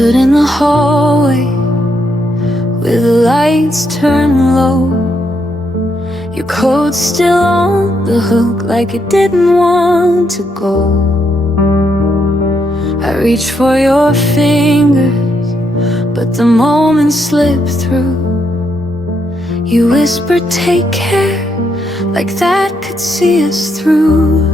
stood in the hallway with the lights turned low. Your coat still on the hook like it didn't want to go. I reached for your fingers, but the moment slipped through. You whispered, take care, like that could see us through.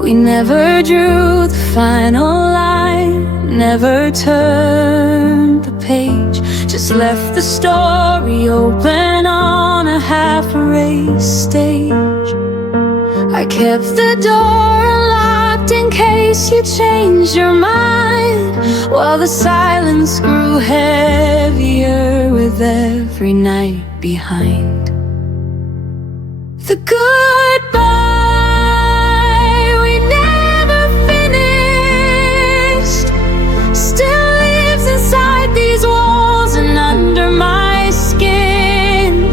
We never drew the final line, never turned the page, just left the story open on a half-erased stage. I kept the door unlocked in case you changed your mind, while the silence grew heavier with every night behind. The goodbye we never finished still lives inside these walls and under my skin.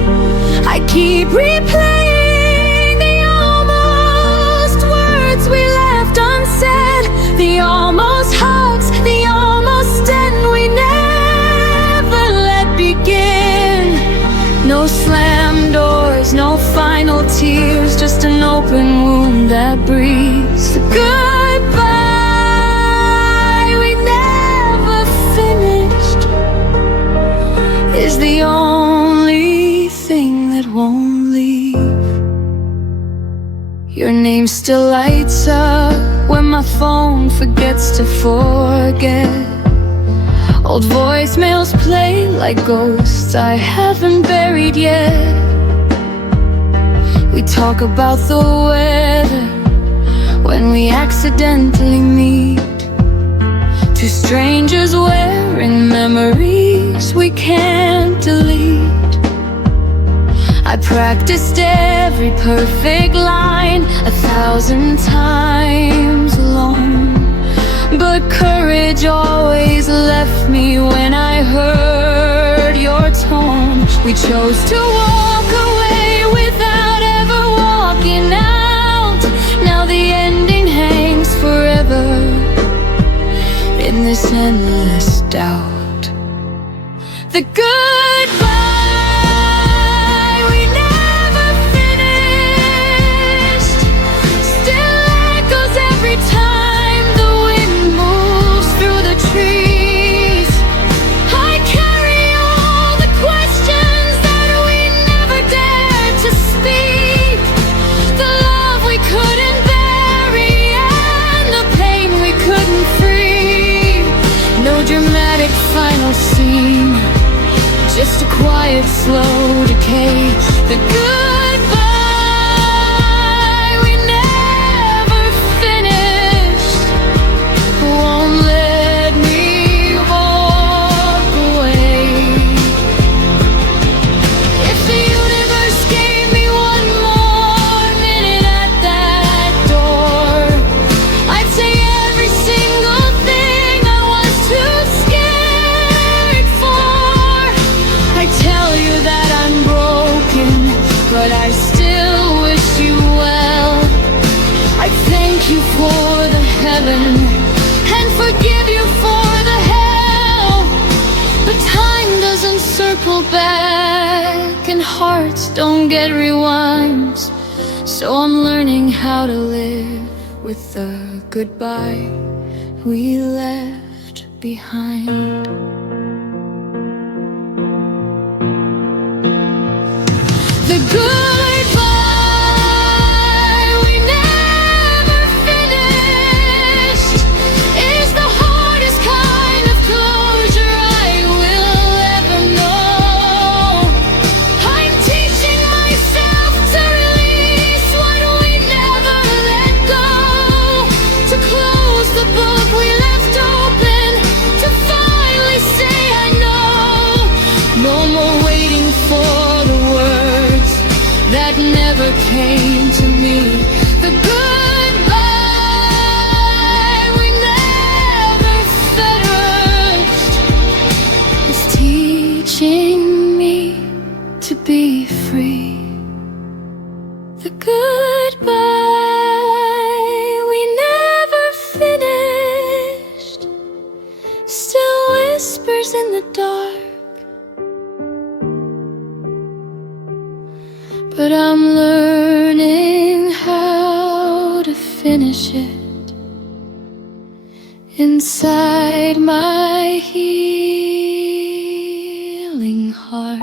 I keep replaying the almost words we left unsaid, the almost hugs, the almost end we never let begin. No slam doors, no final tears, just an open wound that breathes. The goodbye we never finished is the only thing that won't leave. Your name still lights up when my phone forgets to forget. Old voicemails play like ghosts I haven't buried yet. We talk about the weather when we accidentally meet. Two strangers wearing memories we can't delete. I practiced every perfect line 1,000 times alone, but courage always left me when I heard your tone. We chose to walk away without ever walking out. Now the ending hangs forever in this endless doubt. The goodbye we never finished still echoes every time the wind moves through the trees. I carry all the questions that we never dared to speak, the love we couldn't bury and the pain we couldn't free. No dramatic final scene, just a quiet, slow decay. The goodbye we never finished won't let me walk away. If the universe gave me one more minute at that door, I'd say every single thing I was too scared for. I tell you that I'm broken, but I still wish you well. I thank you for the heaven and forgive you for the hell. But time doesn't circle back and hearts don't get rewinds, so I'm learning how to live with the goodbye we left behind. The goodbye we never finished is the hardest kind of closure I will ever know. I'm teaching myself to release what we never let go, to close the book we left open, to finally say I know. No more waiting for the words that never came to me. The goodbye we never finished is teaching me to be free. The goodbye we never finished tears in the dark, but I'm learning how to finish it inside my healing heart.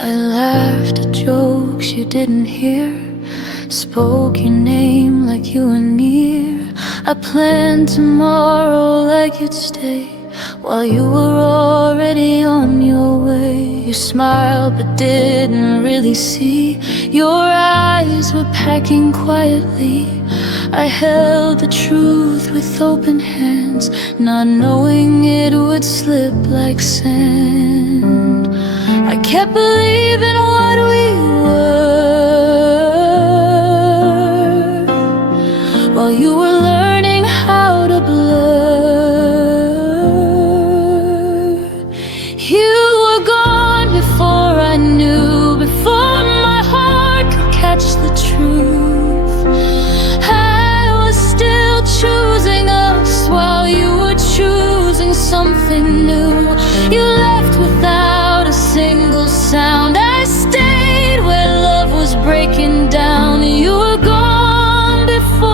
I laughed at jokes you didn't hear, spoke your name like you were near. I planned tomorrow like you'd stay while you were already on your way. You smiled but didn't really see, your eyes were packing quietly. I held the truth with open hands, not knowing it would slip like sand. I kept believing what we were while you were learning how to blur. You were gone before I knew, before my heart could catch the truth. I was still choosing us while you were choosing something new. You left without a single sound. I stayed where love was breaking down. You were gone before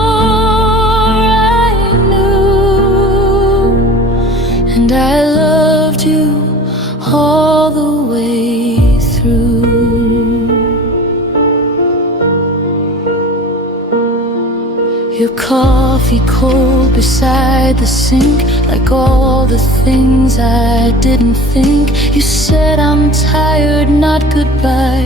I knew, and I loved you all the way through. Your coffee cold beside the sink, like all the things I didn't think. You said I'm tired, not goodbye.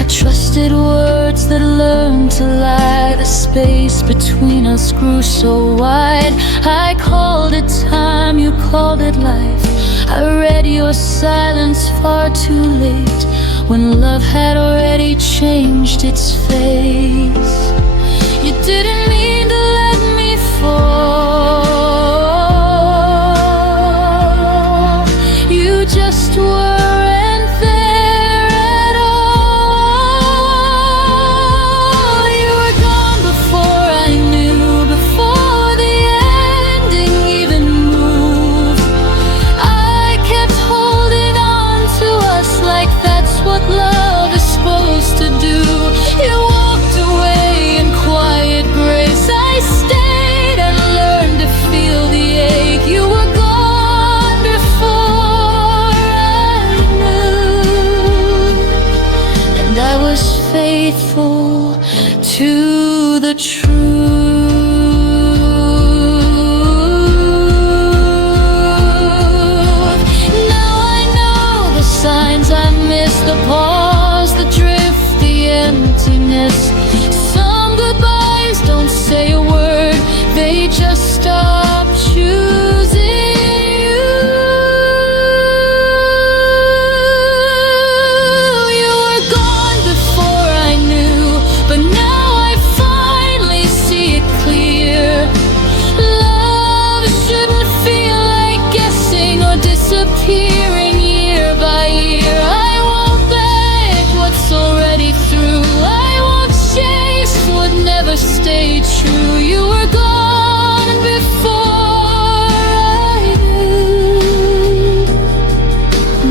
I trusted words that learned to lie. The space between us grew so wide. I called it time, you called it life. I read your silence far too late, when love had already changed its face. You didn't mean to let me fall, you just weren't there at all. You were gone before I knew, before the ending even moved. I kept holding on to us like that's what love is supposed to do. You walked away in quiet grace. I stayed and learned to feel the ache. You were gone before I knew, and I was faithful to the truth. Now I know the signs I missed, the pause, the drift, the emptiness. Some goodbyes don't say a word, they just stop choosing you. You were gone before I knew, but now I finally see it clear. Love shouldn't feel like guessing or disappearing year by year. I won't beg what's already through. I won't chase what never stayed true. You were gone before I knew.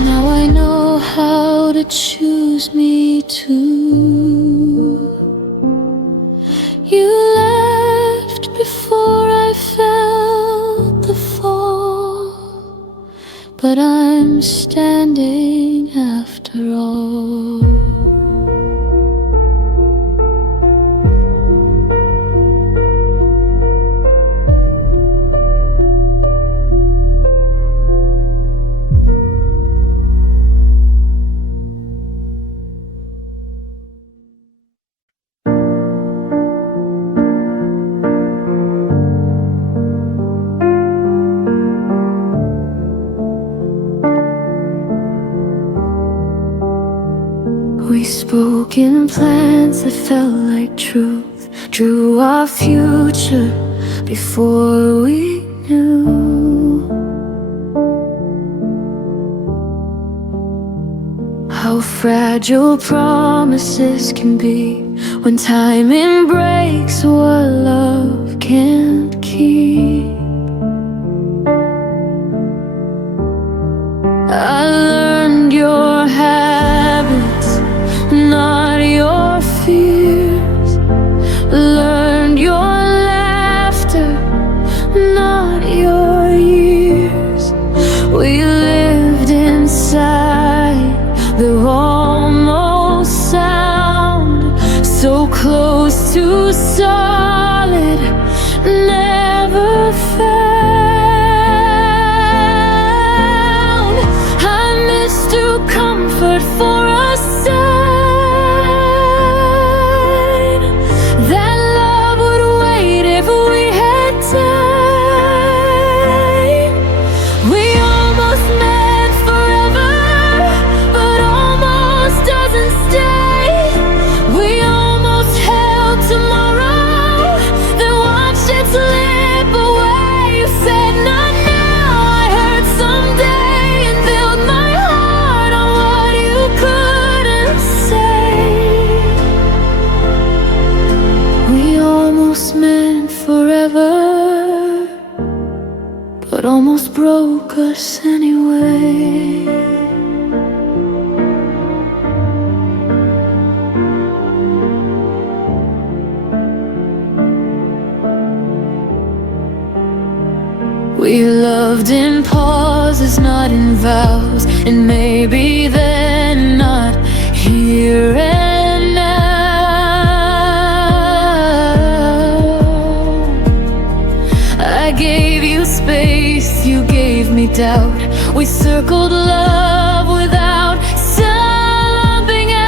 Now I know how to choose me too. You left before I felt the fall, but I'm standing after all. broken plans that felt like truth, drew our future before we knew how fragile promises can be when timing breaks what love can't keep. I learned your habits, not your fears. Learned your laughter, not your years. We lived inside the almost sound, so close to solid, never found. I missed to comfort for a sign that love would wait if we had time. We almost met forever, but almost doesn't stay. We almost held tomorrow, then watched it slip away. You said not now, I heard someday, and built my heart on what you couldn't say. We almost meant forever, but almost broke us anyway. We loved in pauses, not in vows, and maybe then not here and now. I gave you space, you gave me doubt. We circled love without something out.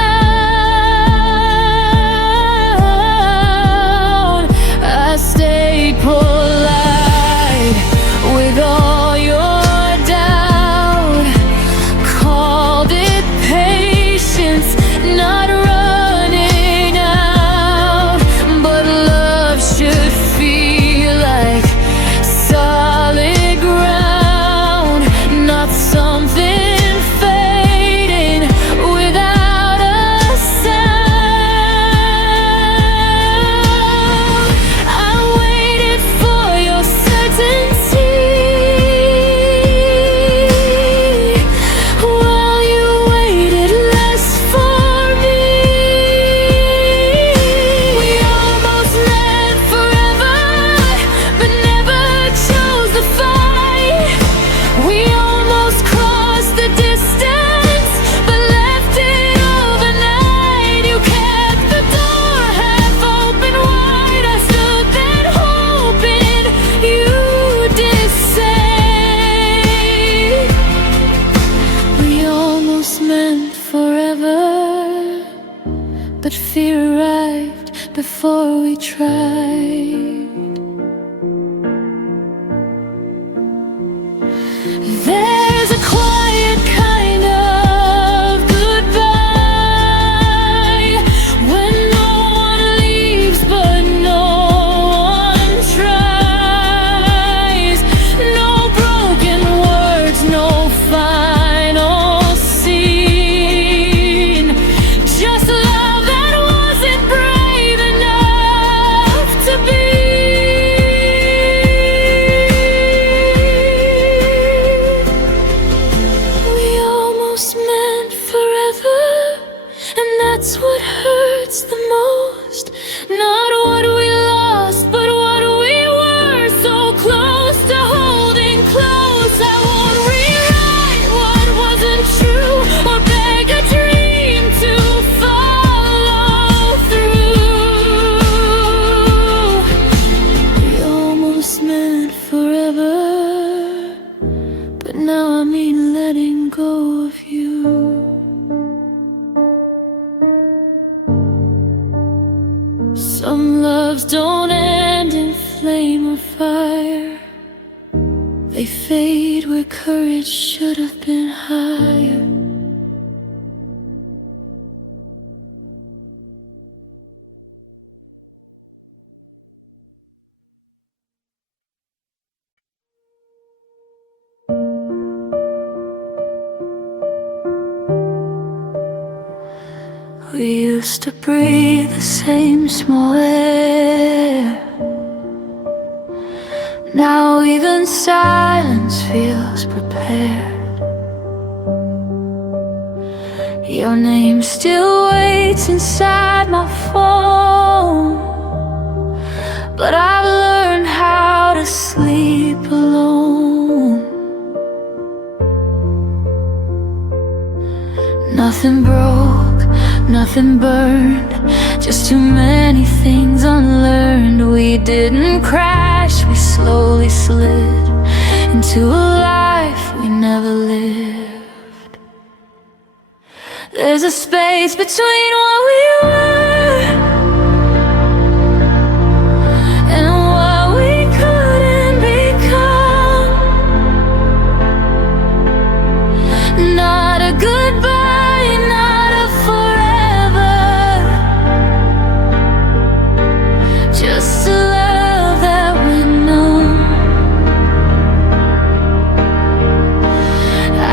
I stayed polite with all your doubt, called it patience, not running out. But love should feel like solid ground, not something fading without a sound. I waited for your certainty while you waited less for me. We almost met forever, but never chose the fight. We almost crossed the distance, but left it overnight. You kept the door half open wide. I stood there hoping you did same. We almost meant forever, but fear arrived before we tried. There's a quiet kind of goodbye when no one leaves but no one tries. No broken words, no final scene. Just love that wasn't brave enough to be. We almost meant forever, and that's what hurts the most. Not what we lost, but what we were. So close to holding close. I won't rewrite what wasn't true, or beg a dream to follow through. We almost meant forever, but now I mean letting go of you. Some loves don't end in flame or fire. They fade where courage should have been higher. used to breathe the same small air. Now even silence feels prepared. Your name still waits inside my phone, but I've learned how to sleep alone. Nothing broke, nothing burned, just too many things unlearned. We didn't crash, we slowly slid into a life we never lived. There's a space between what we were and what we couldn't become. Not a goodbye, not a forever, just a love that went numb.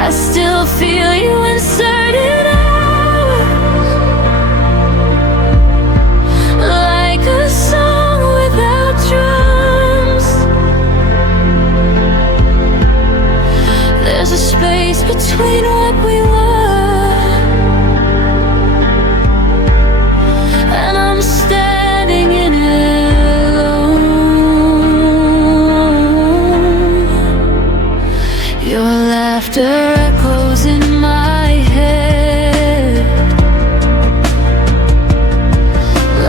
I still feel you inserted out, like a song without drums. There's a space between what we were, and I'm standing in it alone. Your laughter echoes in my head,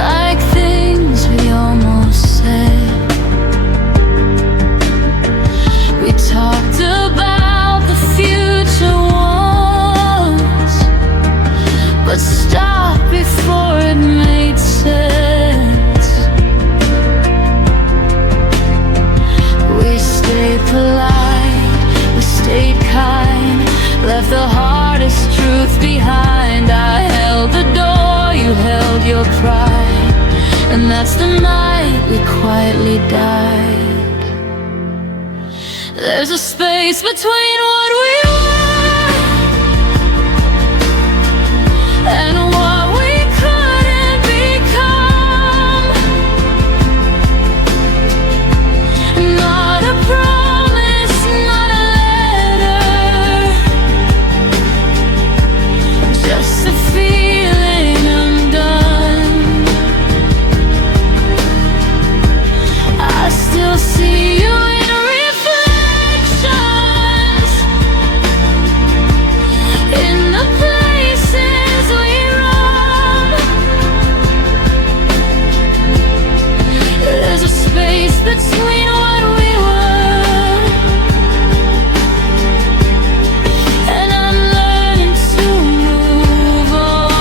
like things we almost said. We talked about the future once, but stopped before it made sense. We stayed polite, we stayed kind, left the hardest truth behind. I held the door, you held your pride, and that's the night we quietly died. There's a space between what we were and what we couldn't become. Not a promise, not a letter, just a feeling undone. I still see you in reflections, in the places we run. There's a space between what we were, and I'm learning to move on.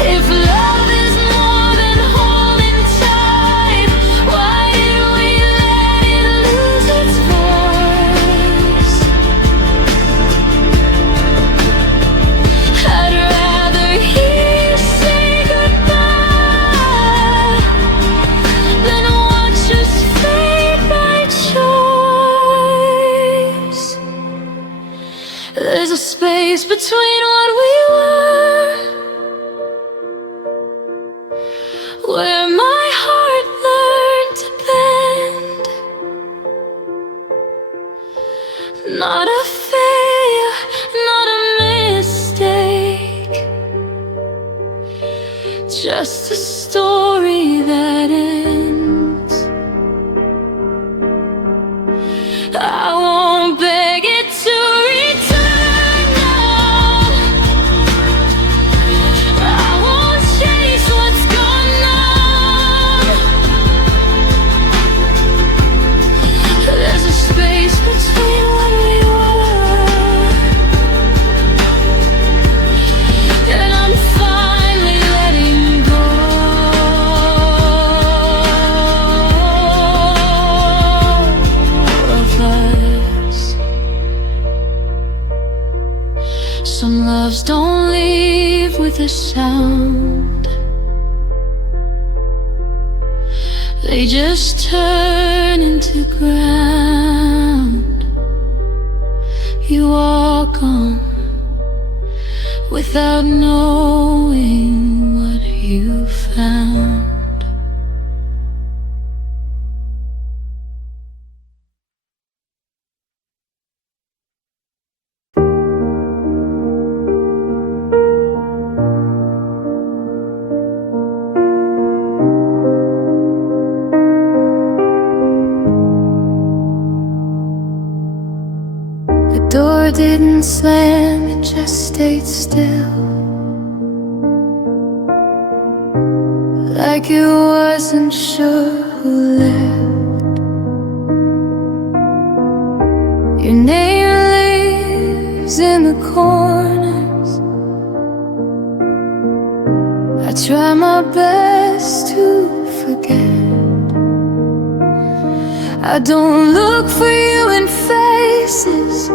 If love is more than holding tight, why did we let it lose its voice? I'd rather hear you say goodbye than watch us fade by choice. There's a space between what we were, where my heart learned to bend. Not a failure, not a mistake, just a story that ends. I won't beg it to return now. I won't chase what's gone numb. There's a space between what we were, and I'm finally letting go of us. Some loves don't leave with a sound, they just turn into ground. you walk on without knowing what you found. The door didn't slam, it just stayed still, like it wasn't sure who lived. Your name lives in the corners. I try my best to forget. I don't look for you in faces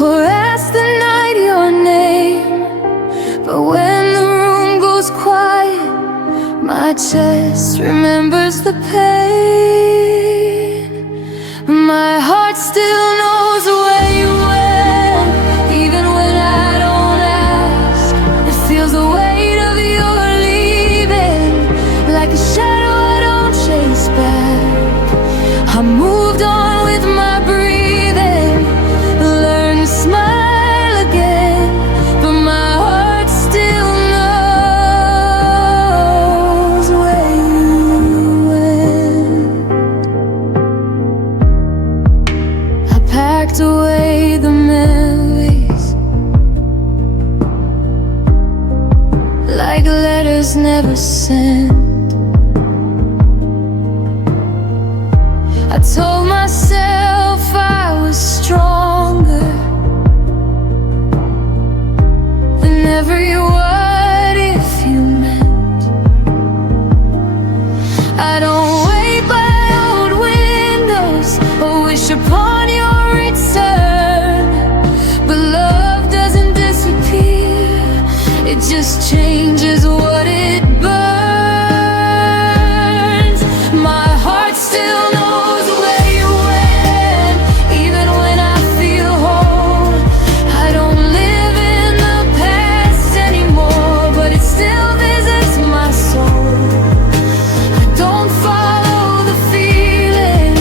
or ask the night your name, but when the room goes quiet, my chest remembers the pain. My heart still knows where you went, even when I don't ask. It feels the weight of your leaving, like a shadow I don't chase back. I moved on with my breathing, learned to smile again, but my heart still knows where you went. I packed away the memories, like letters never sent. I told myself I was stronger than every what if you meant. I don't wait by old windows or wish upon your return, but love doesn't disappear, it just changes what it burns. My heart still knows where you went, even when I feel whole. I don't live in the past anymore, but it still visits my soul. I don't follow the feeling,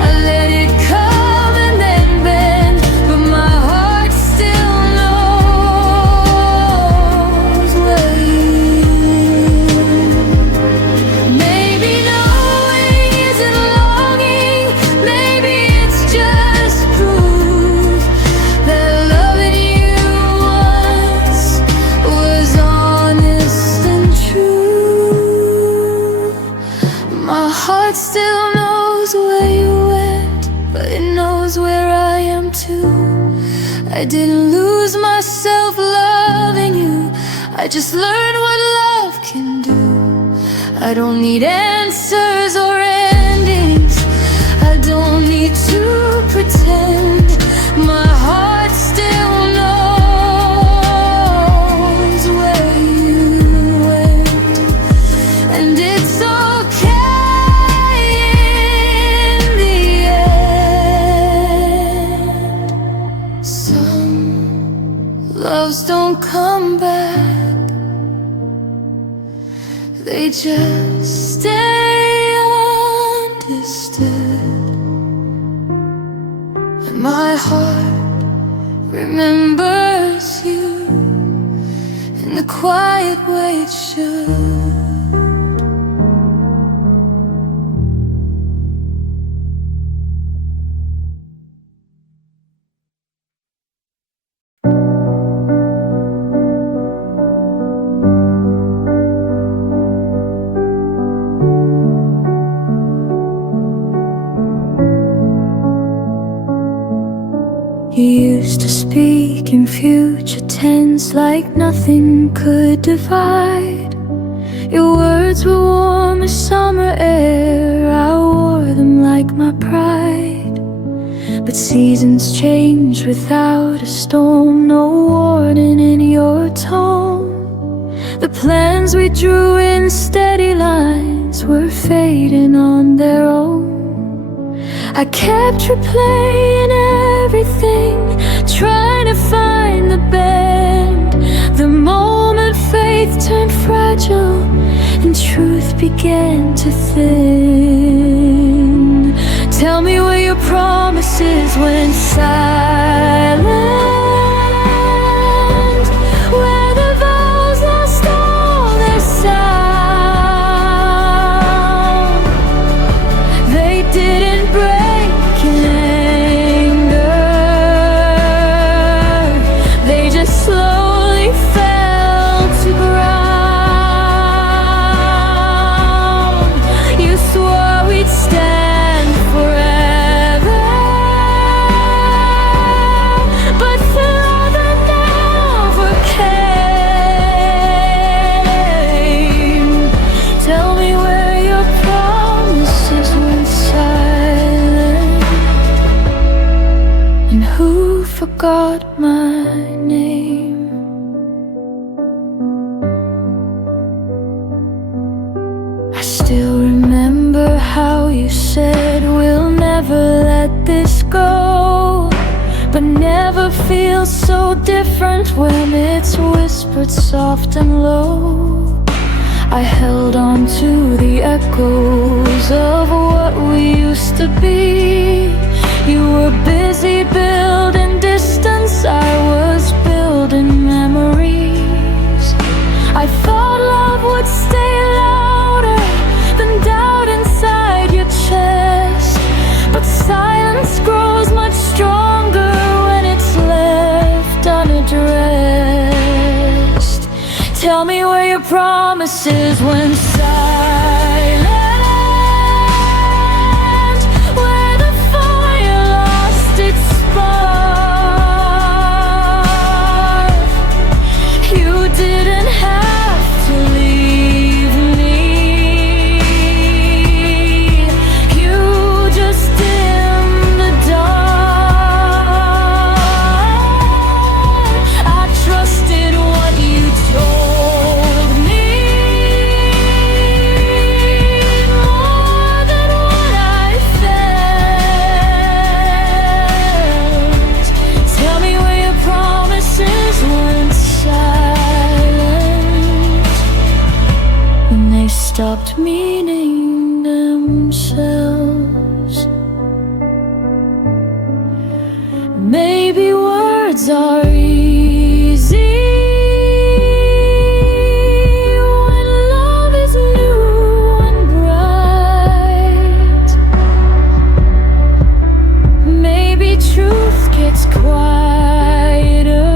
I let it come and then bend, but my heart still knows where you went. Maybe knowing isn't longing, maybe it's just proof that loving you once was honest and true. My heart still knows where you went, but it knows where I am too. I didn't lose myself loving you, I just learned what love can do. I don't need answers or endings, I don't need to pretend. My heart still knows where you went, and it's okay in the end. Some loves don't come back, they just stay understood. And my heart remembers you in the quiet way it should. You used to speak in future tense like nothing could divide. Your words were warm as summer air, I wore them like my pride. But seasons change without a storm, no warning in your tone. The plans we drew in steady lines were fading on their own. I kept replaying everything, trying to find the bend. The moment faith turned fragile and truth began to thin. Tell me where your promises went silent, where the vows lost all their sound. They didn't break in anger, they just slowly fell to ground. You swore we'd stand forever, but forever never came. Tell me where your promises went silent, and who forgot my name. I still remember how you said we'll never let this go, but never feels so different when it's whispered soft and low. I held on to the echoes of what we used to be. You were busy building distance, I was building memories. I thought love would stay louder than doubt inside your chest, but silence grows much stronger when it's left unaddressed. Tell me where your promises went silent, where the fire lost its spark. You didn't have to leave me, you just dimmed the dark. I trusted what you told me more than what I felt. Tell me where your promises went silent, when they stopped meaning themselves. Maybe words are easy when love is new and bright. Maybe truth gets quieter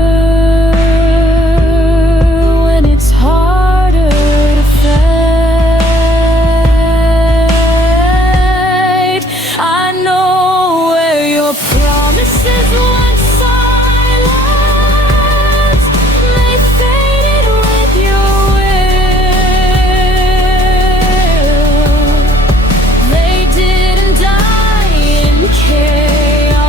when it's harder to fight. I know where your promises went silent, they faded with your will. They didn't die in chaos,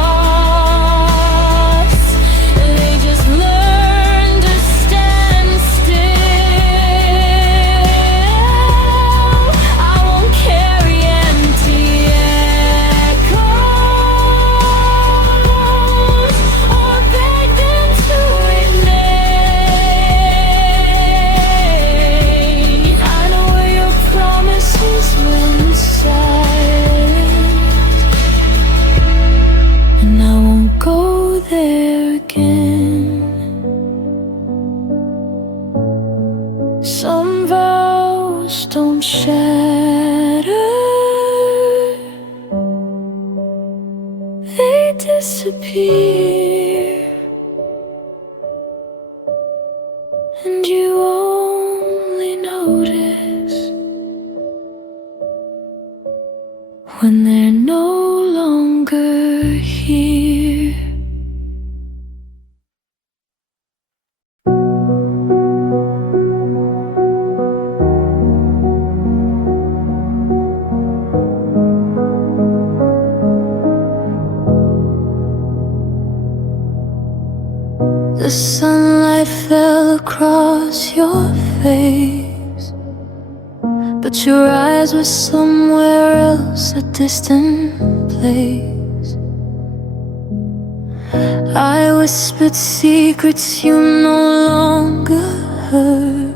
they just learned to stand still. I won't carry empty echoes or beg them to remain. I know where your promises went silent, and I won't go there again. Some vows don't shatter, they disappear, and you only notice when they're no longer here. The sunlight fell across your face, but your eyes were somewhere else, a distant place. I whispered secrets you no longer heard.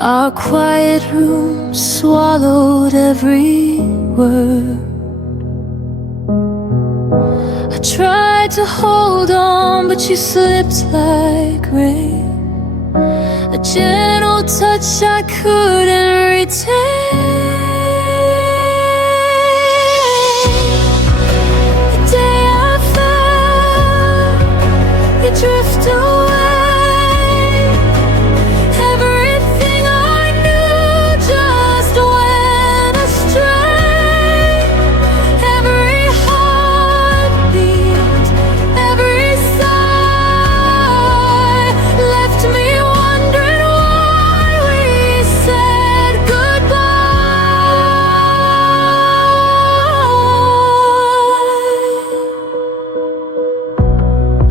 Our quiet room swallowed every word. I tried to hold on, but you slipped like rain. A gentle touch I couldn't retain. The day I fell, you drift away. Everything I knew just went astray. Every heartbeat, every sigh left me wondering why we said goodbye.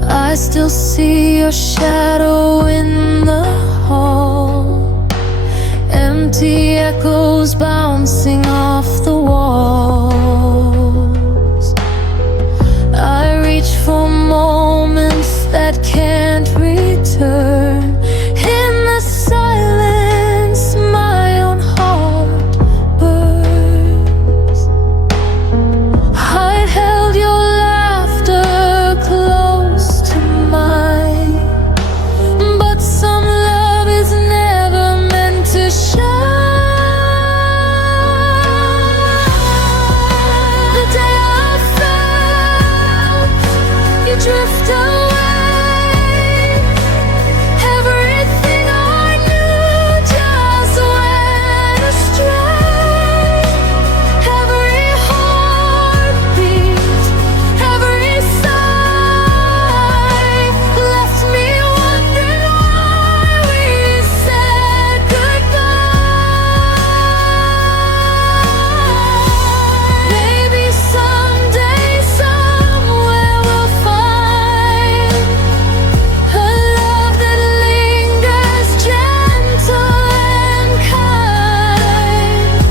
I still see your shadow in the hall, empty echoes bouncing off the walls. I reach for moments that can't return. In the silence, my own heart burns. I held your laughter close to mine, but some love is never meant to shine. The day I felt you drift away, everything I knew just went astray. Every heartbeat, every sigh left me wondering why we said goodbye. Maybe someday, somewhere we'll find a love that lingers gentle and kind.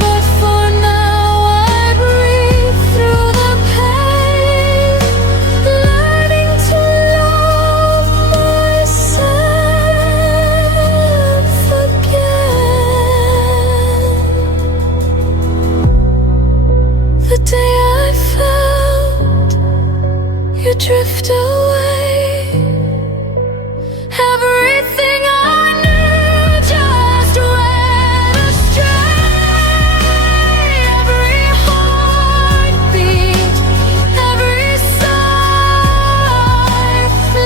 But for now I breathe through the pain, learning to love myself again. The day I felt you drift away, everything I knew just went astray. Every heartbeat, every sigh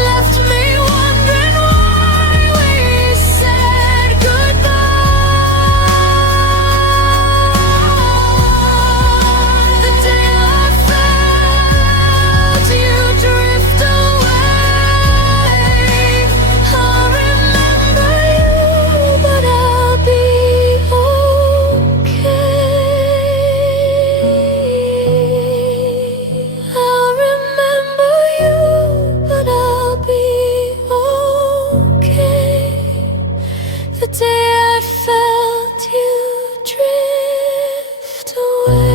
left me wondering why we said goodbye. The day I felt you drift away, I'll remember you, but I'll be okay. I'll remember you, but I'll be okay. The day I felt you drift away.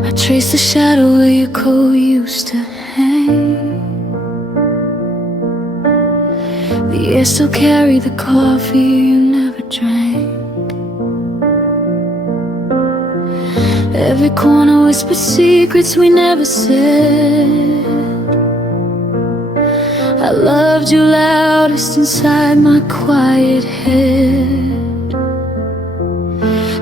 I trace the shadow where your coat used to hang. The air still carried the coffee you never drank. Every corner whispered secrets we never said. I loved you loudest inside my quiet head.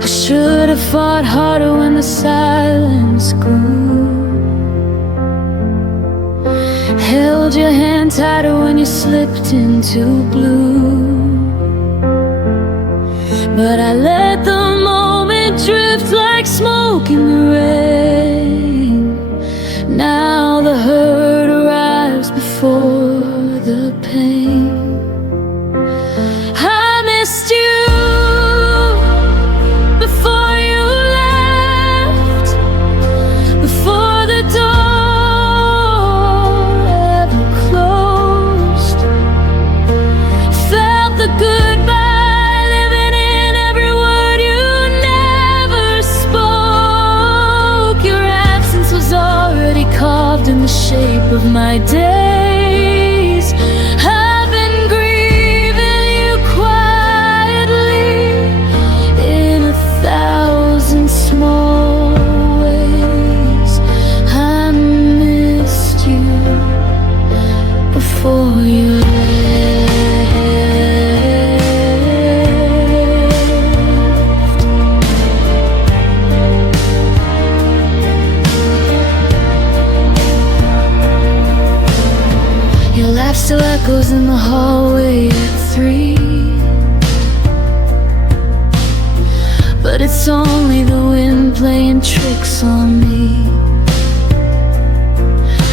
I should have fought harder when the silence grew. Held your hand tighter when you slipped into blue. But I let the moment drift like smoke in the rain. Now the hurt arrives before the pain. I missed you of my days. I've been grieving you quietly in 1,000 small ways. I missed you before you left. Your laugh still echoes in the hallway at 3, but it's only the wind playing tricks on me.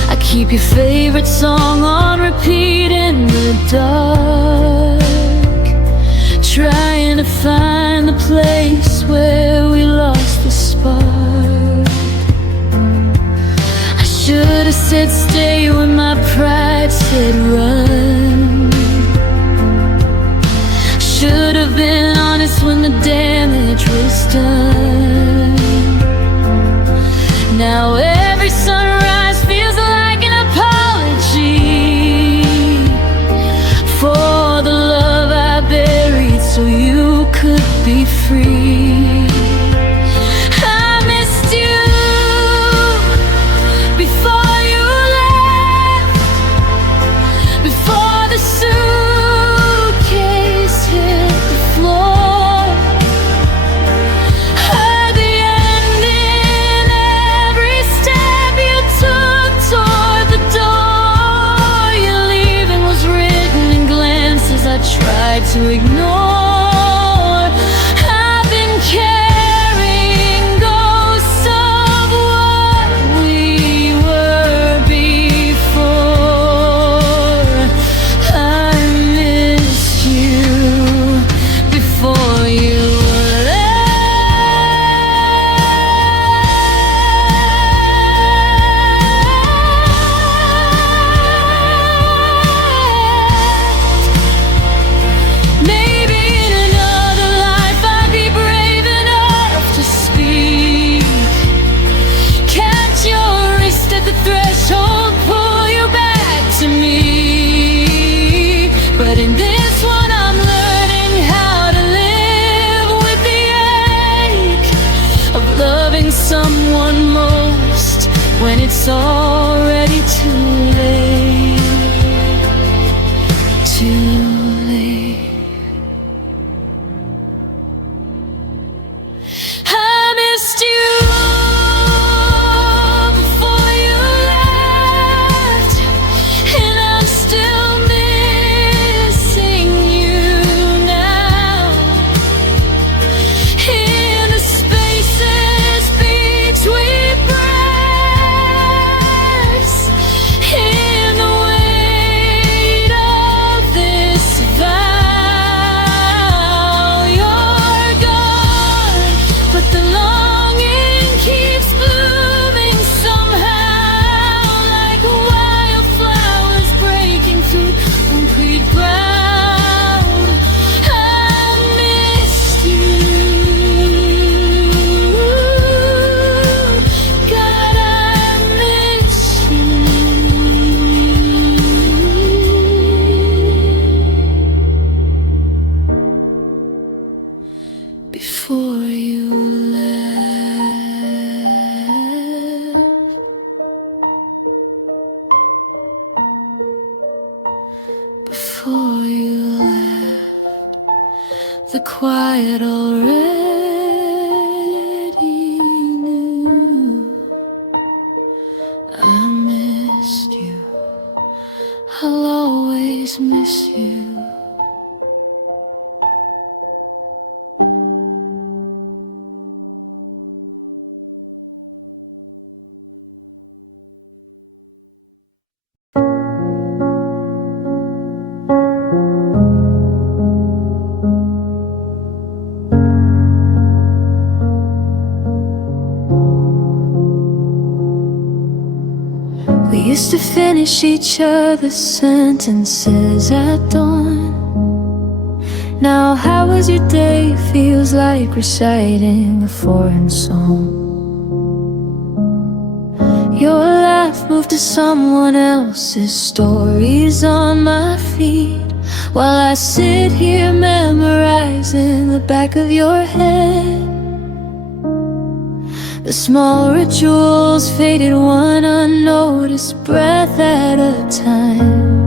I keep your favorite song on repeat in the dark, trying to find the place where we lost the spark. I should have said stay when my pride said run. Should have been honest when the damage was done. Now every sunrise feels like an apology for the love I buried so you could be free. I missed you before you left, before the suitcase hit the floor. Heard the end in every step you took toward the door. Your leaving was written in glances I tried to ignore. I've been carrying ghosts of what we were before. I missed you before you left. Maybe in another life I'd be brave enough to speak. Catch your wrist at the threshold, pull you back to me. But in this one I'm learning how to live with the ache of loving someone most when it's already too late. Too late. I missed you before you left, and I'm still missing you now. In the spaces between breaths, in the weight of this vow, you're gone, but the longing keeps blooming somehow, like wildflowers breaking through concrete ground. I missed you, God, I miss you before you left. Before you left, the quiet already knew. I missed you, I'll always miss you. We used to finish each other's sentences at dawn. Now how was your day feels like reciting a foreign song. Your laugh moved to someone else's stories on my feet, while I sit here memorizing the back of your head. The small rituals faded one unnoticed breath at a time.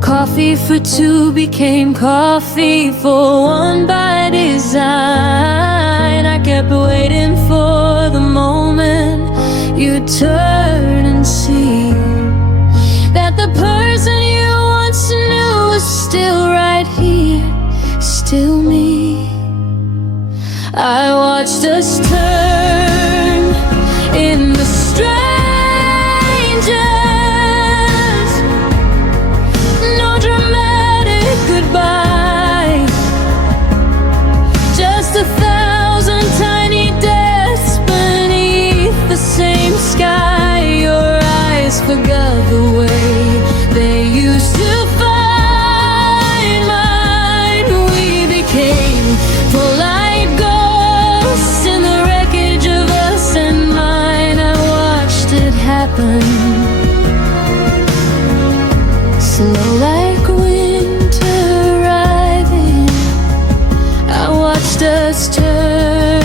Coffee for two became coffee for one by design. I kept waiting for the moment you'd turn and see that the person you once knew was still right here, still me. I watched us turn into strangers. No dramatic goodbye, just 1,000 tiny deaths beneath the same sky. Your eyes forgot the way they used to find mine. We became polite ghosts in the wreckage of us and mine. I watched it happen, slow like winter arriving. I watched us turn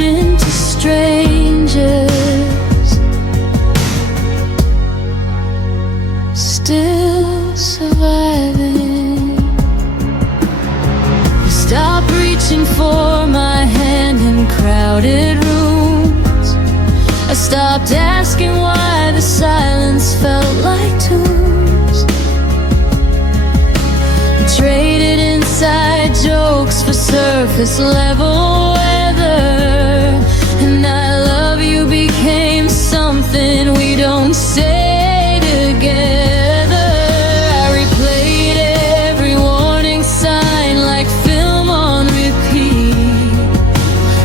into strangers, still surviving. Stop reaching for my hand in crowded rooms. I stopped asking why the silence felt like tombs. Traded inside jokes for surface level weather, and I love you became something we don't say together. I replayed every warning sign like film on repeat.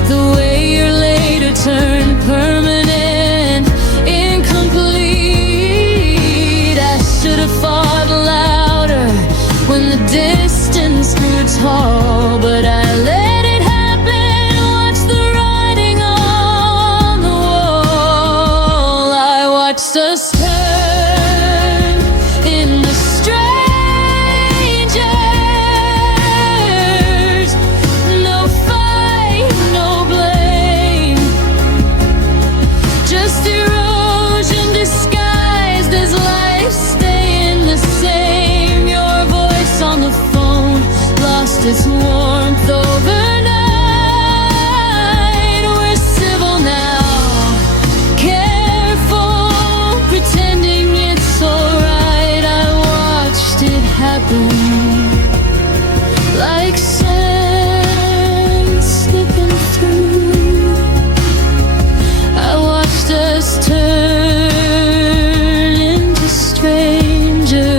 The way your later turned permanent, incomplete. I should have fought louder when the distance grew tall, but I let it happen. Watch the writing on the wall. I watched us turn into strangers. No fight, no blame, just erosion disguised as life staying the same. Your voice on the phone lost its warmth overnight. We're civil now, careful, pretending it's alright. I watched it happen like sand slipping through. I watched us turn into strangers,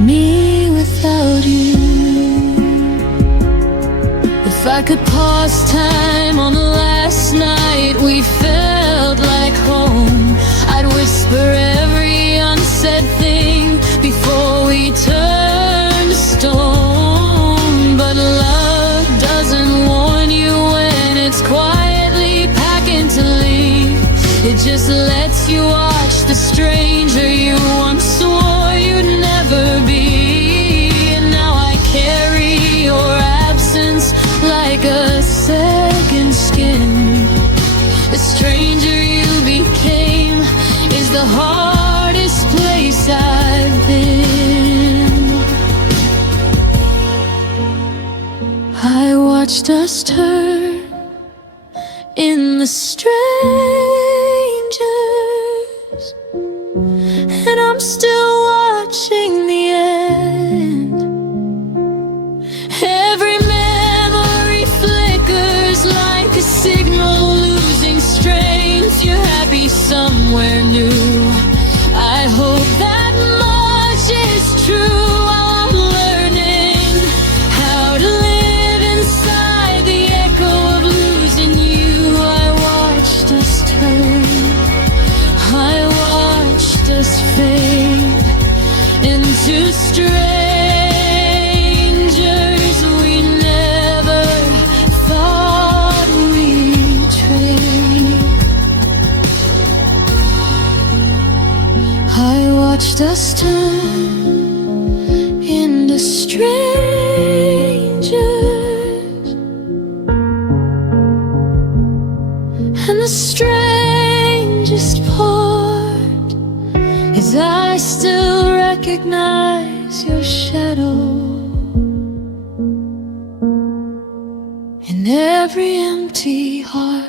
me without you. If I could pause time on the last night we felt like home, I'd whisper every unsaid thing before we turned to stone. But love doesn't warn you when it's quietly packing to leave. It just lets you watch the stranger you once swore you'd never be. And now I carry your absence like a second skin. The stranger you became is the hardest place I've been. I watched us turn in the strangers, and I'm still watching the end. Every memory flickers like a signal losing strength. You're happy somewhere new. I hope that much is true. I'm learning how to live inside the echo of losing you. I watched us turn, I watched us fade into strangers we never thought we'd watched us turn into strangers, and the strangest part is I still recognize your shadow in every empty heart.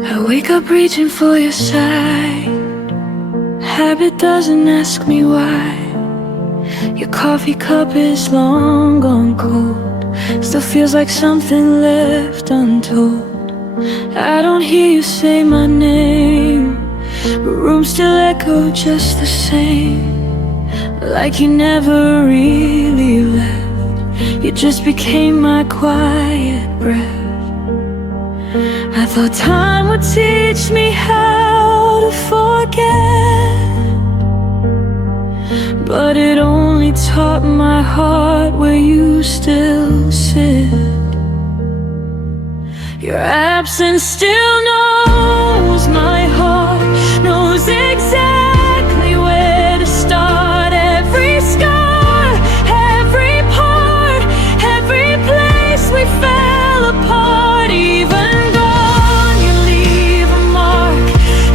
I wake up reaching for your side. Habit doesn't ask me why. Your coffee cup is long gone cold. Still feels like something left untold. I don't hear you say my name, but rooms still echo just the same. Like you never really left. You just became my quiet breath. I thought time would teach me how to forget, but it only taught my heart where you still sit. Your absence still knows my heart, knows exactly where to start. Every scar, every part, every place we fell apart. Even gone, you leave a mark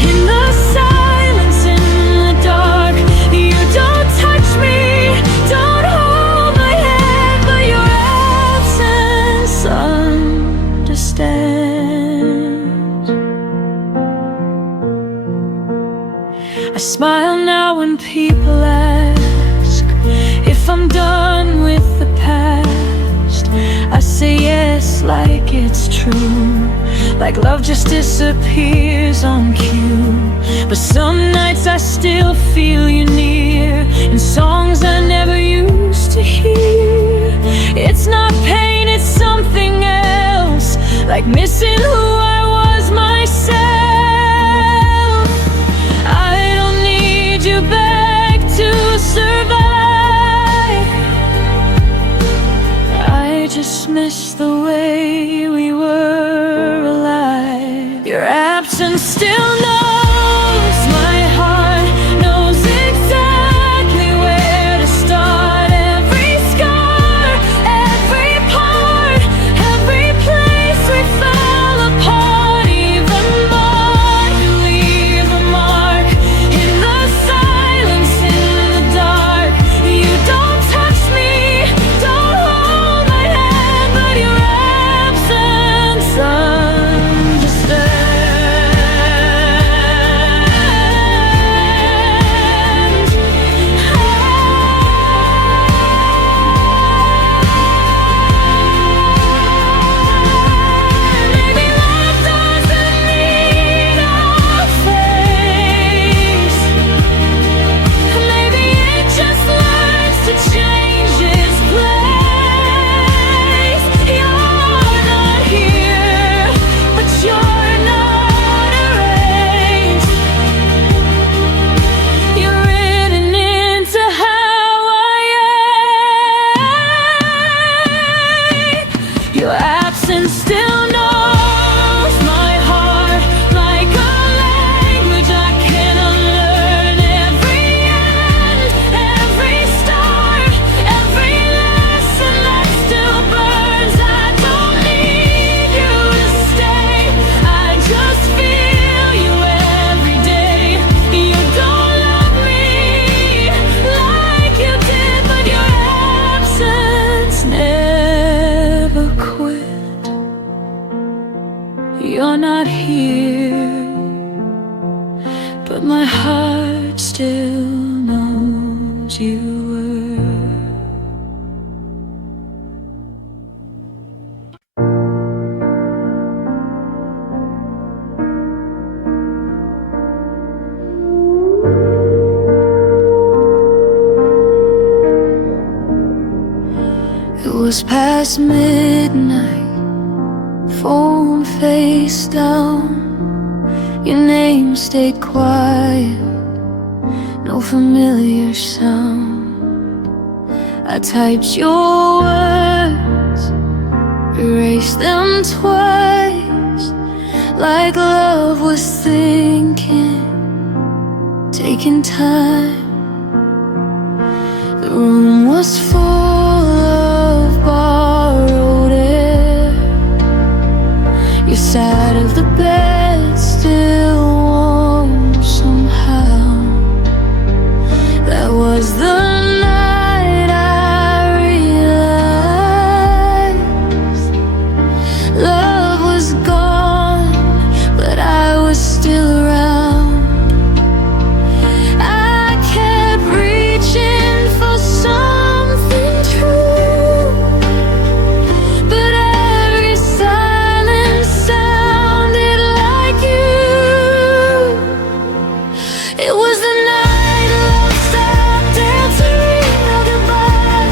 in the silence, in the dark. You don't touch me, don't hold my hand, but your absence understands. I smile now when people ask if I'm done with the past. I say yes like it's true, like love just disappears on cue. But some nights I still feel you near, in songs I never used to hear. It's not pain, it's something else, like missing who I was myself. I don't need you back to survive. I just miss the way we were alive. Your absence still knows my heart, knows exactly where to start. Every scar, every part, every place we fell apart. Even more, you leave a mark in the silence, in the dark. You don't touch me, don't hold my hand, but your absence understands. Maybe love doesn't need a face. Maybe it just learns to change its place. You're not here, but you're not erased. You're written into how I am. Your absence still knows my heart, like a language I can unlearn. Every end, every start, every lesson that still burns. I don't need you to stay, I just feel you every day. You don't love me like you did, but your absence never quit. You're not here, but my heart still knows you were. It was past midnight, phone face down, Your name stayed quiet, no familiar sound. I typed your words, erased them twice, like love was thinking, taking time. The room was full of borrowed air. Your side of the bed still warm somehow. That was the night I realized love was gone, but I was still around. I kept reaching for something true, but every silence sounded like you. It was the night love stopped answering our goodbye.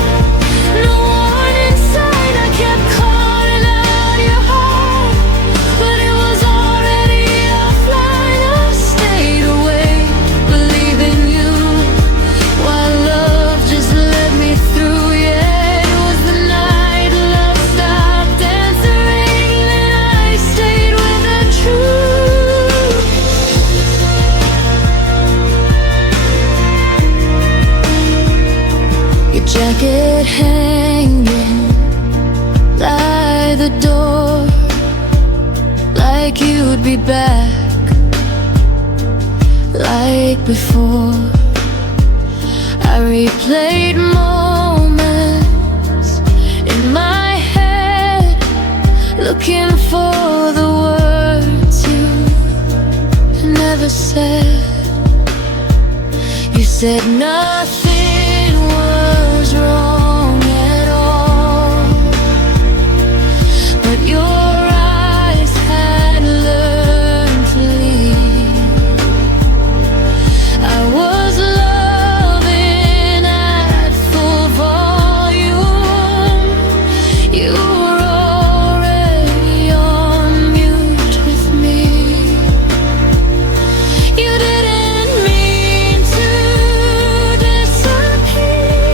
No warning sign, I kept calling out your heart, but it was already offline. I stayed awake, believing you, while love just let me through. Yeah, it was the night love stopped answering, and I stayed with the truth. Your jacket hanging by the door, like you'd be back, like before. I replayed moments in my head, looking for the words you never said. You said nothing was wrong at all, but your eyes had learned to leave. I was loving at full volume. You were already on mute with me. You didn't mean to disappear,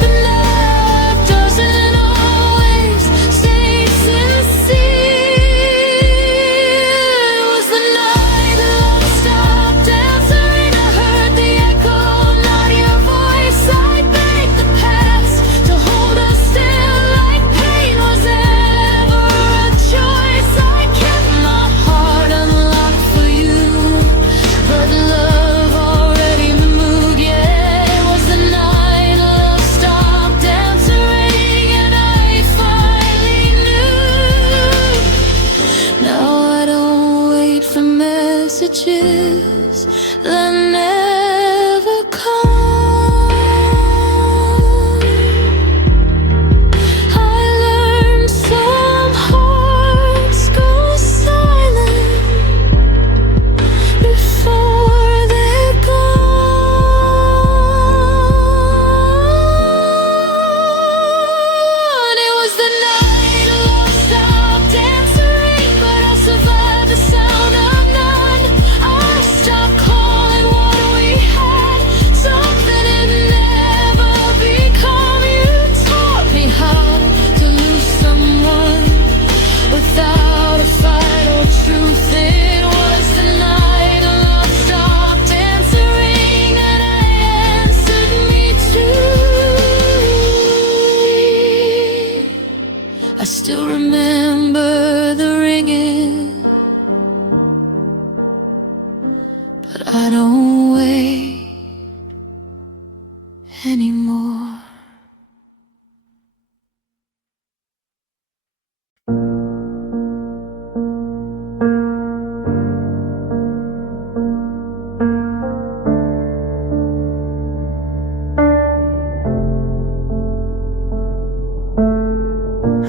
but love doesn't always stay sincere. It was the night love stopped answering. I heard the echo, not your voice. I begged the past to hold us still, like pain was ever a choice. I kept my heart unlocked for you, but love already moved. Yeah, it was the night love stopped answering, and I finally knew. Now I don't wait for messages that never come. I learned some hearts go silent before they're gone. It was the night love stopped answering, but I survived the sound of none. I stopped calling what we had, something it never become. You taught me how to lose someone without a final truth. It was the night love stopped answering, and I answered me too. I still remember the ringing, but I don't wait anymore.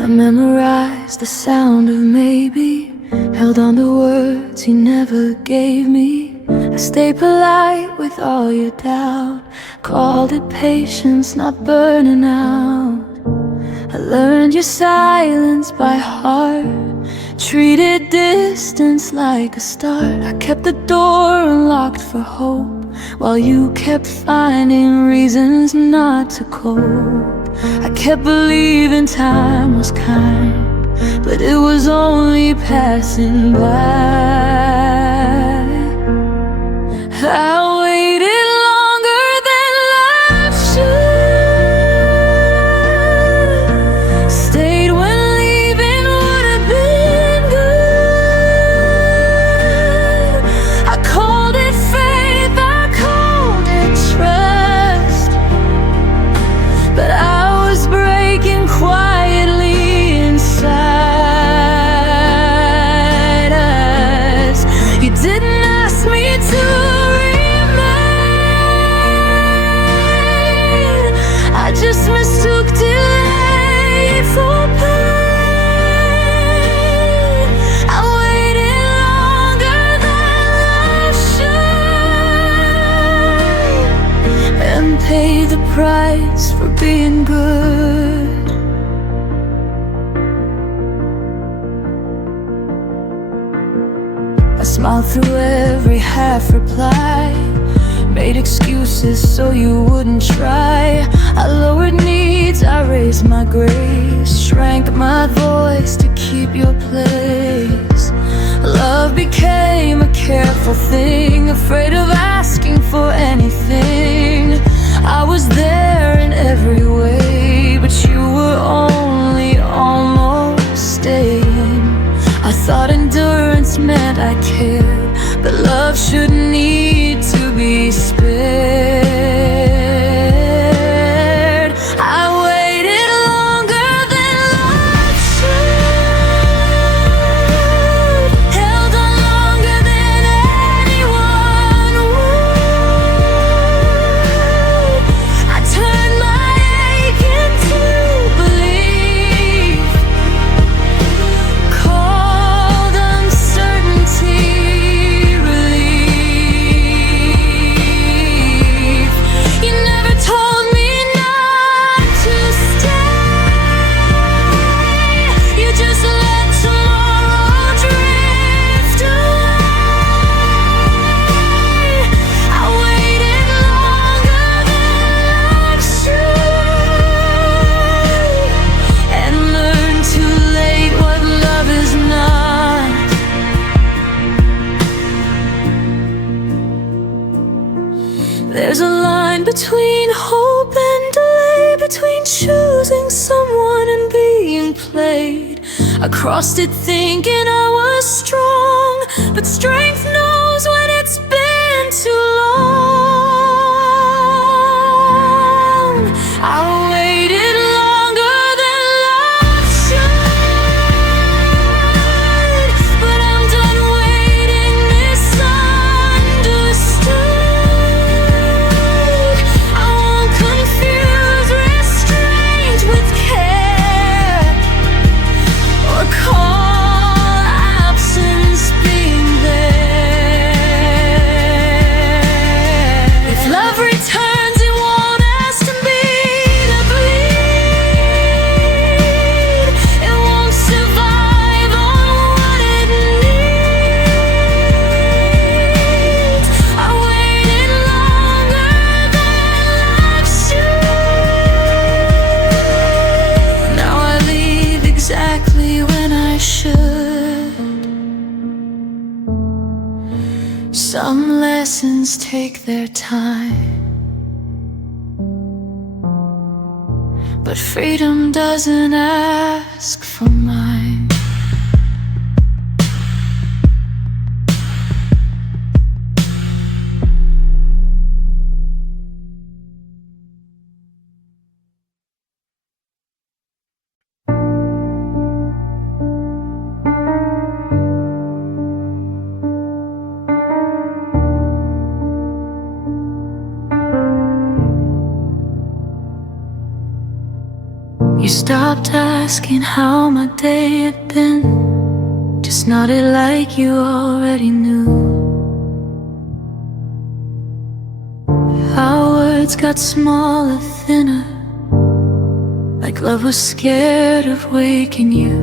I memorized the sound of maybe, held on to words he never gave me. I stayed polite with all your doubt, called it patience, not burning out. I learned your silence by heart, treated distance like a start. I kept the door unlocked for hope, while you kept finding reasons not to cope. I kept believing time was kind, but it was only passing by. I waited longer than life should, stayed when leaving would have been good. I called it faith, I called it trust, but I was breaking quietly inside us. You didn't ask me to remain, I just mistook delay for pain. I waited longer than life should, and paid the price for being good. I smiled through every half reply, made excuses so you wouldn't try. I lowered needs, I raised my grace, shrank my voice to keep your place. Love became a careful thing, afraid of asking for anything. I was there in every way, but you were only almost staying. I thought endurance meant I cared, but love shouldn't need to be spared. I waited longer than life should, held on longer than anyone would. I turned my ache into belief, called uncertainty relief. You never told me not to stay, you just let tomorrow drift away. I waited longer than life should, and learned too late what love is not. There's a line between hope and delay, between choosing someone and being played. I crossed it thinking I was strong, but strength knows when it's been too long. I waited longer than life should, but I'm done waiting misunderstood. I won't confuse restraint with care, or call absence being there. If love returns, it won't ask me to bleed. It won't survive on what it needs. I waited longer than life should. Now I leave exactly when I should. Some lessons take their time, but freedom doesn't ask for mine. You stopped asking how my day had been, just nodded like you already knew. Our words got smaller, thinner, like love was scared of waking you.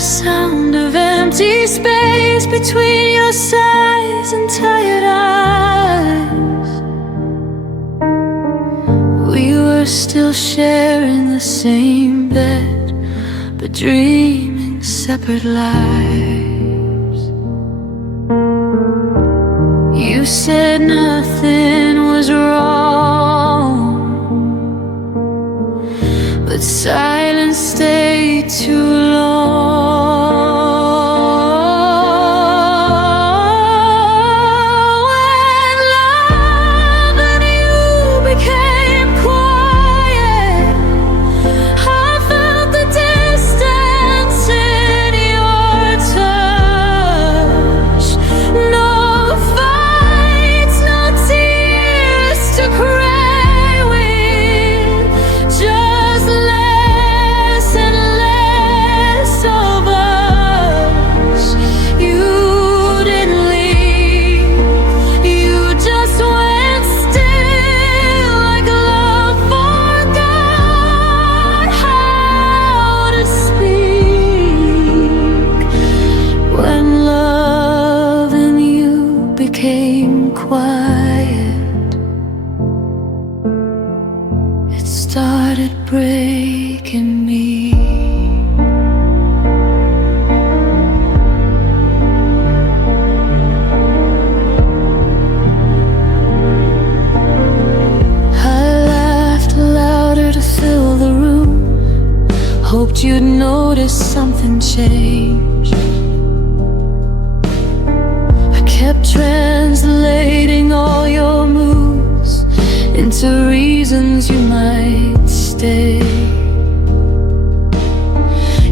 the sound of empty space between your sighs and tired eyes. We were still sharing the same bed, but dreaming separate lives. You said nothing was wrong, but silence stayed too long. When love and you became quiet, I felt the distance in your touch. No fights, no tears to cry with, just less and less of us. You didn't leave, you just went still, like love forgot how to speak. When love and you became quiet, it started breaking me. I laughed louder to fill the room, hoped you'd notice something changed. I kept translating all your moves into reasons you might stay.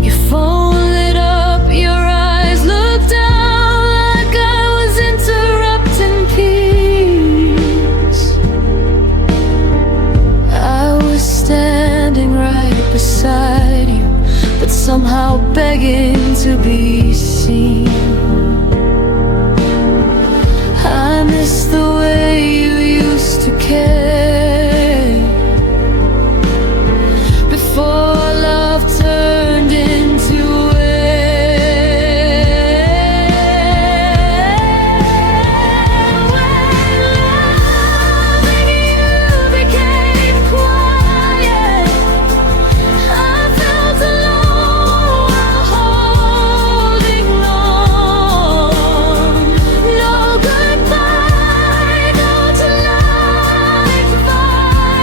Your phone lit up, your eyes looked down like I was interrupting peace. I was standing right beside you, but somehow begging to be seen. I miss the way you used to care before love turned into air. When love and you became quiet, I felt alone while holding on. No goodbye, no tonight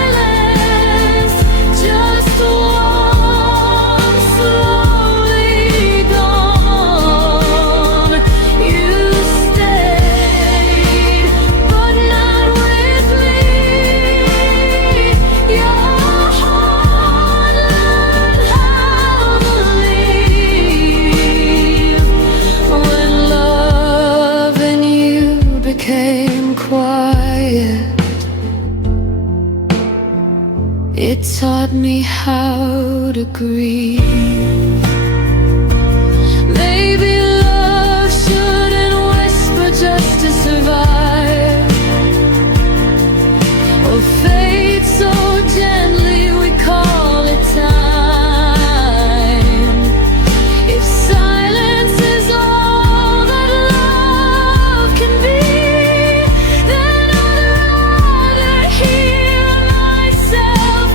violence, just one slowly gone. You stayed, but not with me. Your heart learned how to leave. When love and you became quiet, it taught me how to grieve. Maybe love shouldn't whisper just to survive, or fade so gently we call it time. If silence is all that love can be, then I'd rather hear myself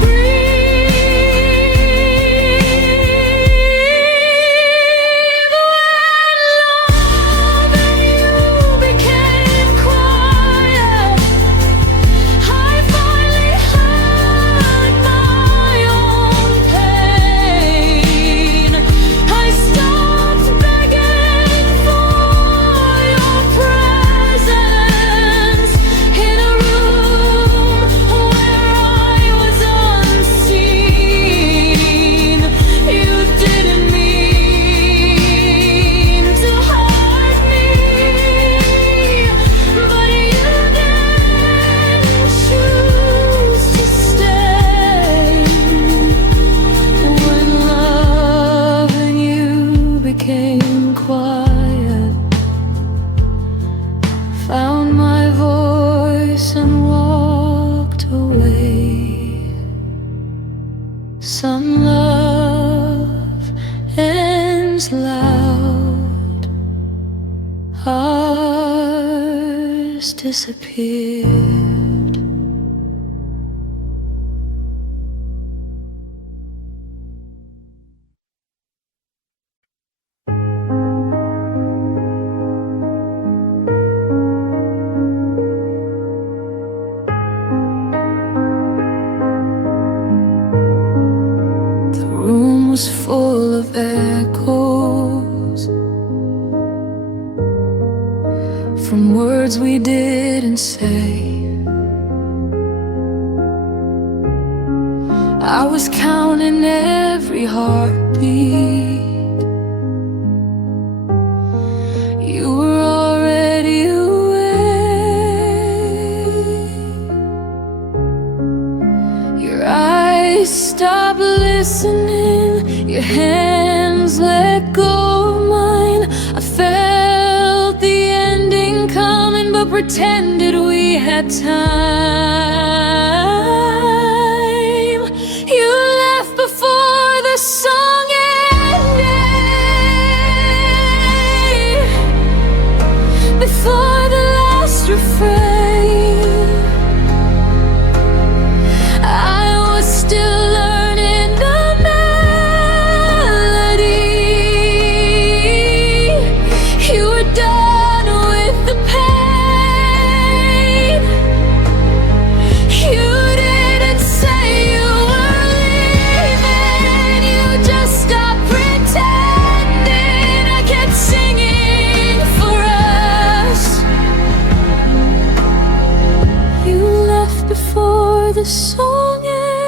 breathe. When love and you became quiet, I finally heard my own pain. I stopped begging for your presence in a room where I was unseen. You didn't mean to hurt me, but you didn't choose to stay. When love and you became quiet, found my voice and walked away. Some love and turns loud, ours disappeared. Full of echoes from words we didn't say. I was counting every heartbeat. You were already away. Your eyes stopped listening, your hands let go of mine. I felt the ending coming, but pretended we had time. You left before the song ended, before the last refrain. I was still learning the melody. You were done with the pain. You didn't say you were leaving, you just stopped pretending. I kept singing for us. You left before the song ended.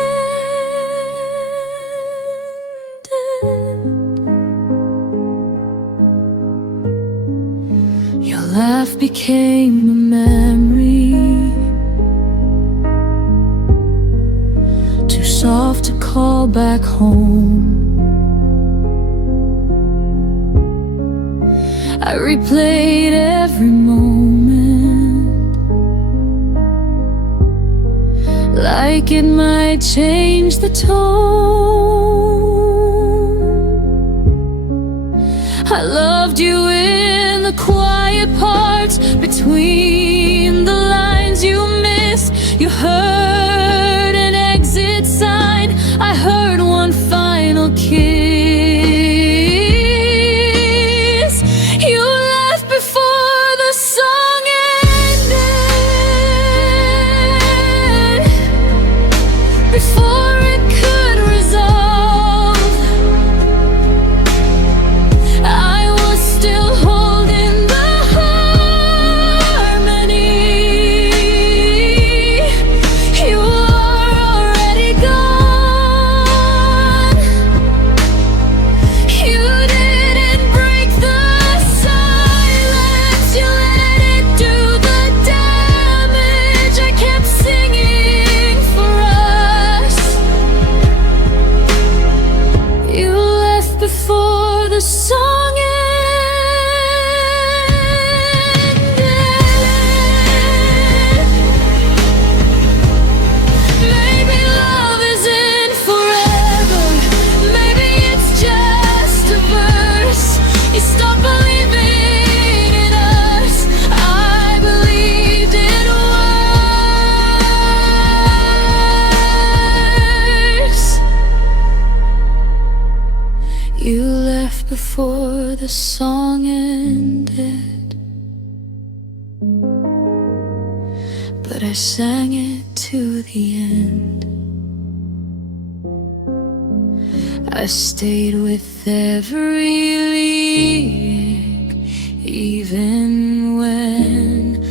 Your laugh became a memory, too soft to call back home. I replayed every moment, like it might change the tone. I loved you in the quiet parts, between the lines you missed. You heard an exit sign, I heard one final kiss. You left before the song ended, before it could resolve. I was still holding the harmony. You are already gone. You didn't break the silence, you let it do the damage. I kept singing for us. You left before the song ended. Maybe love isn't forever, maybe it's just a verse. You stopped believing in us, I believed it worse. You left before the song ended, but I sang it to the end. I stayed with every lyric, even when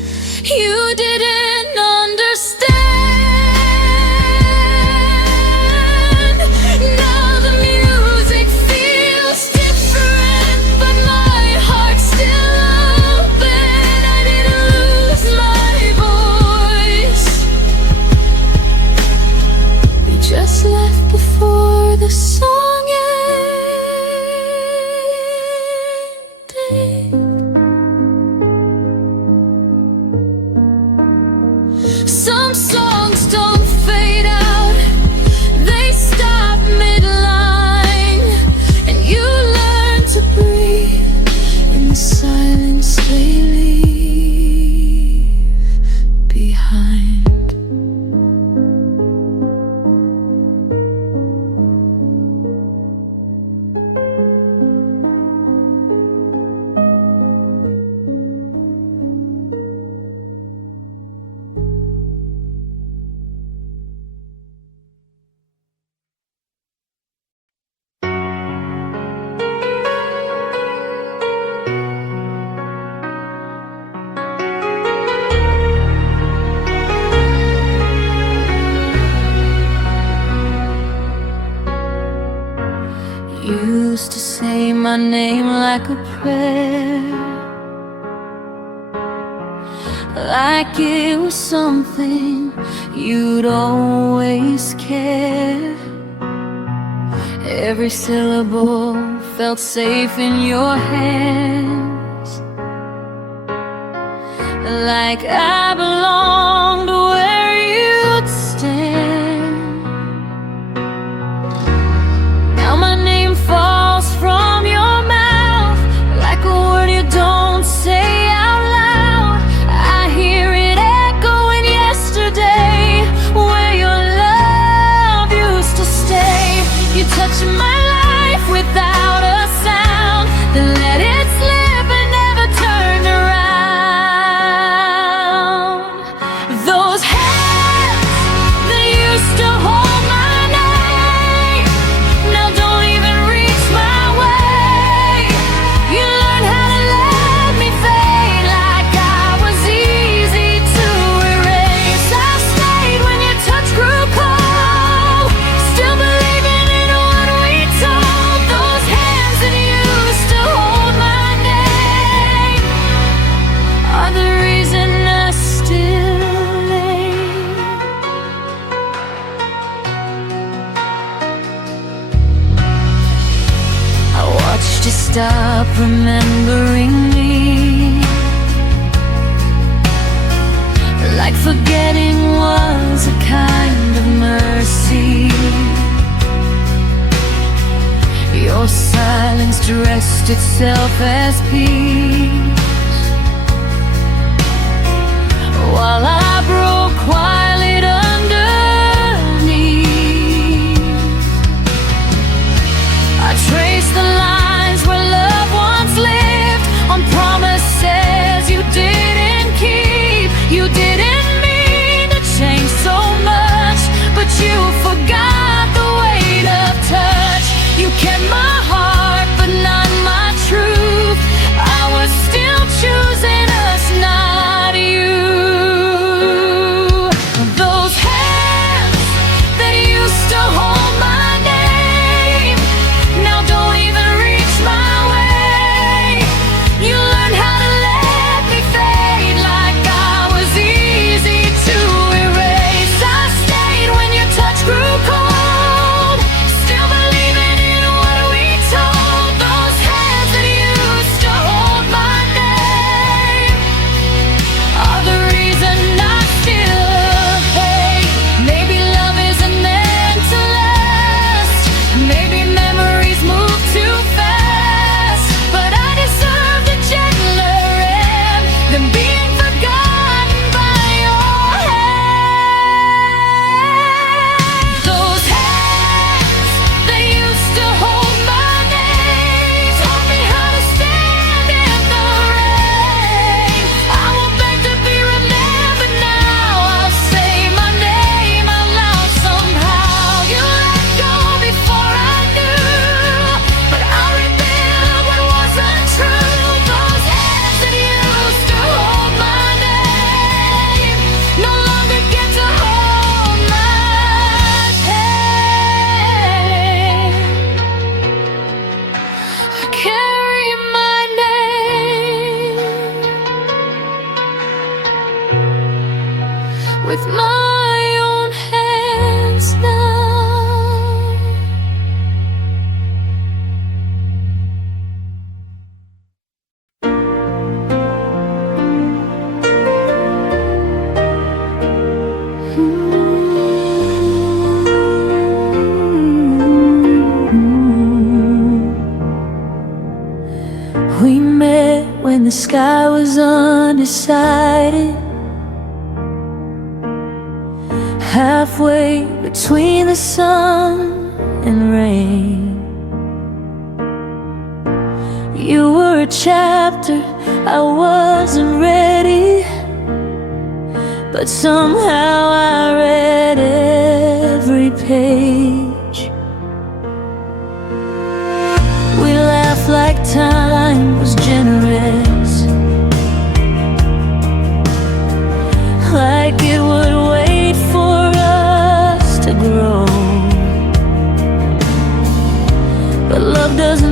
you didn't understand. Now the music feels different, but my heart's still open. I didn't lose my voice. We just left before the song ended. Some songs don't fade out, they stop midline, and you learn to used to say my name like a prayer, like it was something you'd always care. Every syllable felt safe in your hands, like I belonged where you'd stand. Now my name falls from your mouth like a word you don't say out loud. I hear it echoing yesterday, where your love used to stay. You touch my life without a sound, then let it slip and never turn around. Those hands that used to hold my name now don't even reach my way. You learned how to let me fade like I was easy to erase. I stayed when your touch grew cold, still believing in what we told. Those hands that used to hold my name are the reason I still lay. I watched you stop remembering me, like forgetting was a kind of mercy. Your silence dressed itself as peace, while I broke quiet underneath. I traced the lines where love once lived, on promises you didn't keep. You didn't mean to change so much, but you forgot the weight of touch. You kept my heart, but not my truth. I was still choosing us, not you. Those hands that used to hold my name now don't even reach my way. You learned how to let me fade like I was easy to erase. I stayed when your touch grew cold, still believing in what we told. Those hands that used to hold my name are the reason I still hate. Maybe love isn't meant to last, maybe memories move too fast, but I deserve a gentler end than being forgotten by your hand. Those hands that used to hold my name taught me how to stand in the rain. I will beg to be remembered now. I'll say my name out loud somehow. You let go before I knew, but I rebuild what wasn't true. Those hands that used to hold my name no longer get to hold my pain. I carry my name with my own hands now. We met when the sky was undecided, halfway between the sun and rain. You were a chapter I wasn't ready, but somehow I read every page. We laughed like time was generous, like it would wait for us to grow. But love doesn't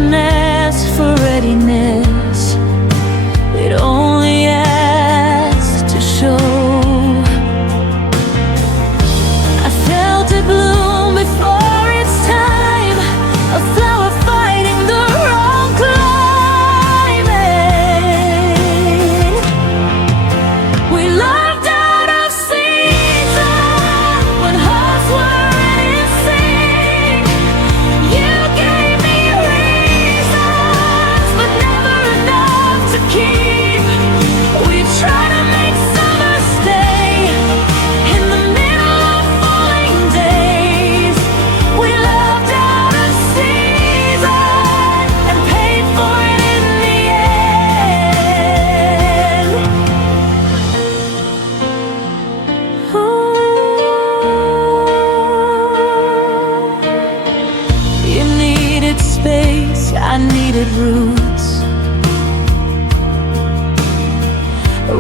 I needed roots.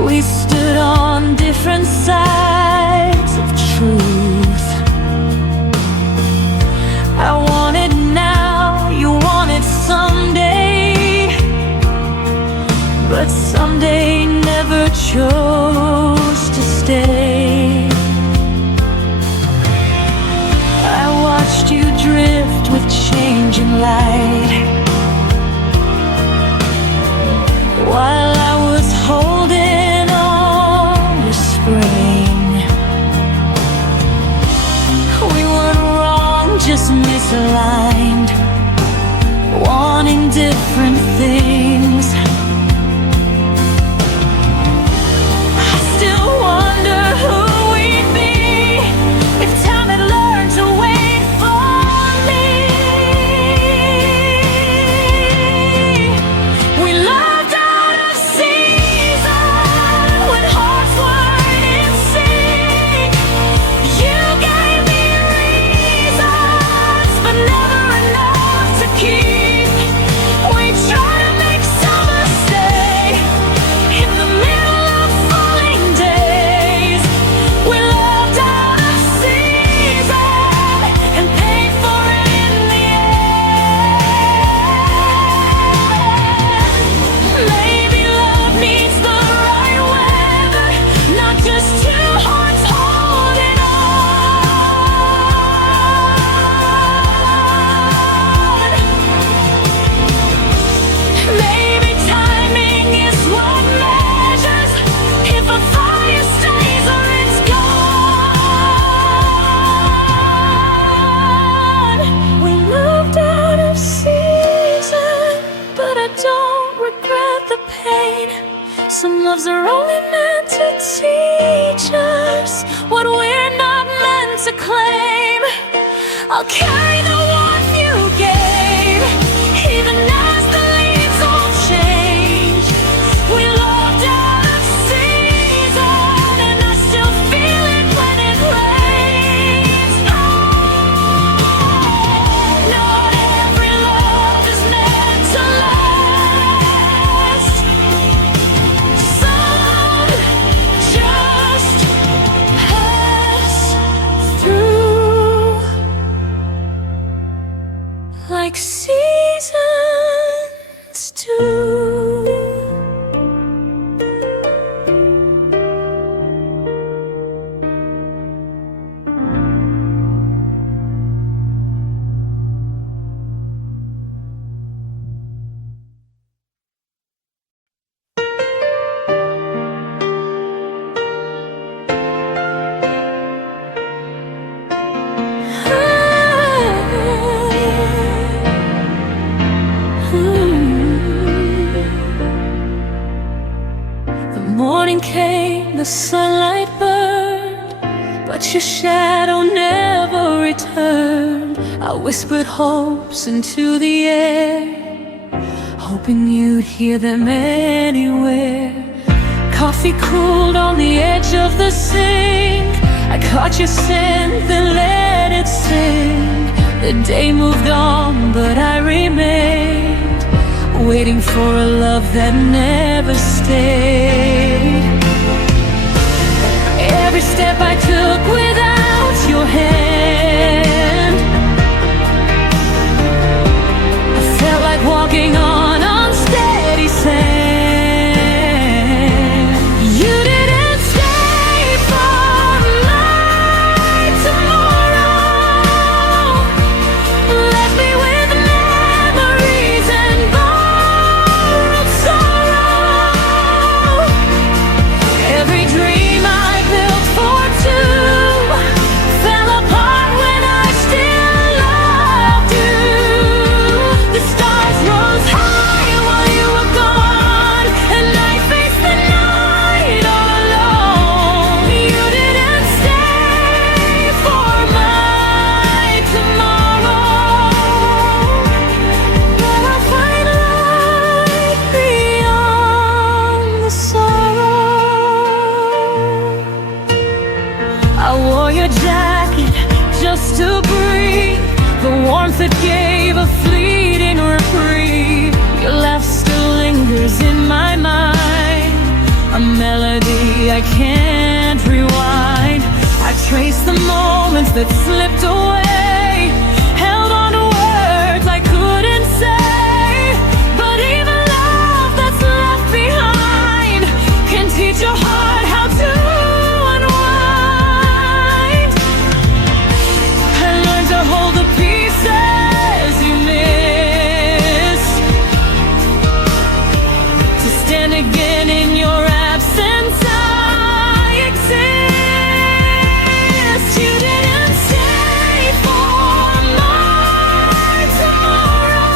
We stood on different sides of truth. I want it now, you want it someday, but someday never chose to stay. I watched you drift with changing light, while I was holding on to spring. We weren't wrong, just misaligned, wanting different things. I still wonder who we'd be if time had learned to wait for me. We loved out of season when hearts weren't in sync. You gave me reasons, but never enough to keep. We tried to make summer stay in the middle of falling days. We loved out of season and paid for it in the end. Maybe love needs the right weather, not just two hearts holding on. Maybe timing is what measures if a fire stays or it's gone. We moved out of season, but I don't regret the pain. Some loves are only meant to teach us what we're not meant to claim. I'll carry the warmth you gave, even as the leaves all change. We loved out of season, and I still feel it when it rains. Not every love is meant to last. Some just pass through like seasons do. The morning came, the sunlight burned, but your shadow never returned. I whispered hopes into the air, hoping you'd hear them anywhere. Coffee cooled on the edge of the sink. I caught your scent, then let it sink. The day moved on, but I remained, waiting for a love that never stayed. Every step I took without your hand, I felt like walking on unsteady sand. You didn't stay for my tomorrow, left me with memories and borrowed sorrow. Every dream I built for two fell apart when I still loved you. The stars rose high while you were gone, and I faced the night all alone. You didn't stay for my tomorrow, but I'll find light beyond the sorrow. I wore your jacket just to breathe, the warmth that gave a fleeting reprieve. I can't rewind. I trace the moments that slipped away, held on to words I couldn't say. But even love that's left behind can teach your heart how to unwind. I learned to hold the pieces you miss, to stand again in your absence. I exist. You didn't stay for my tomorrow.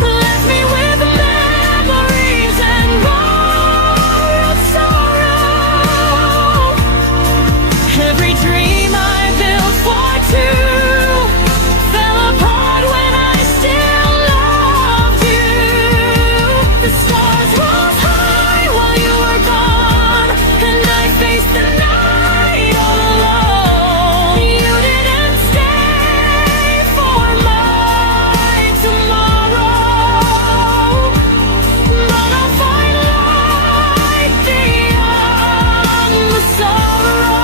Left me with memories and borrowed sorrow. Every dream I built for two fell apart when I still loved you. The stars rose high while you were gone, and I faced the night all alone. You didn't stay for my tomorrow, but I'll find light beyond the sorrow.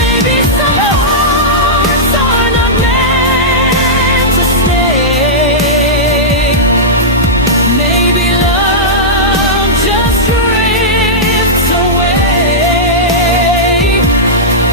Maybe some hearts are not meant to stay. Maybe love just drifts away.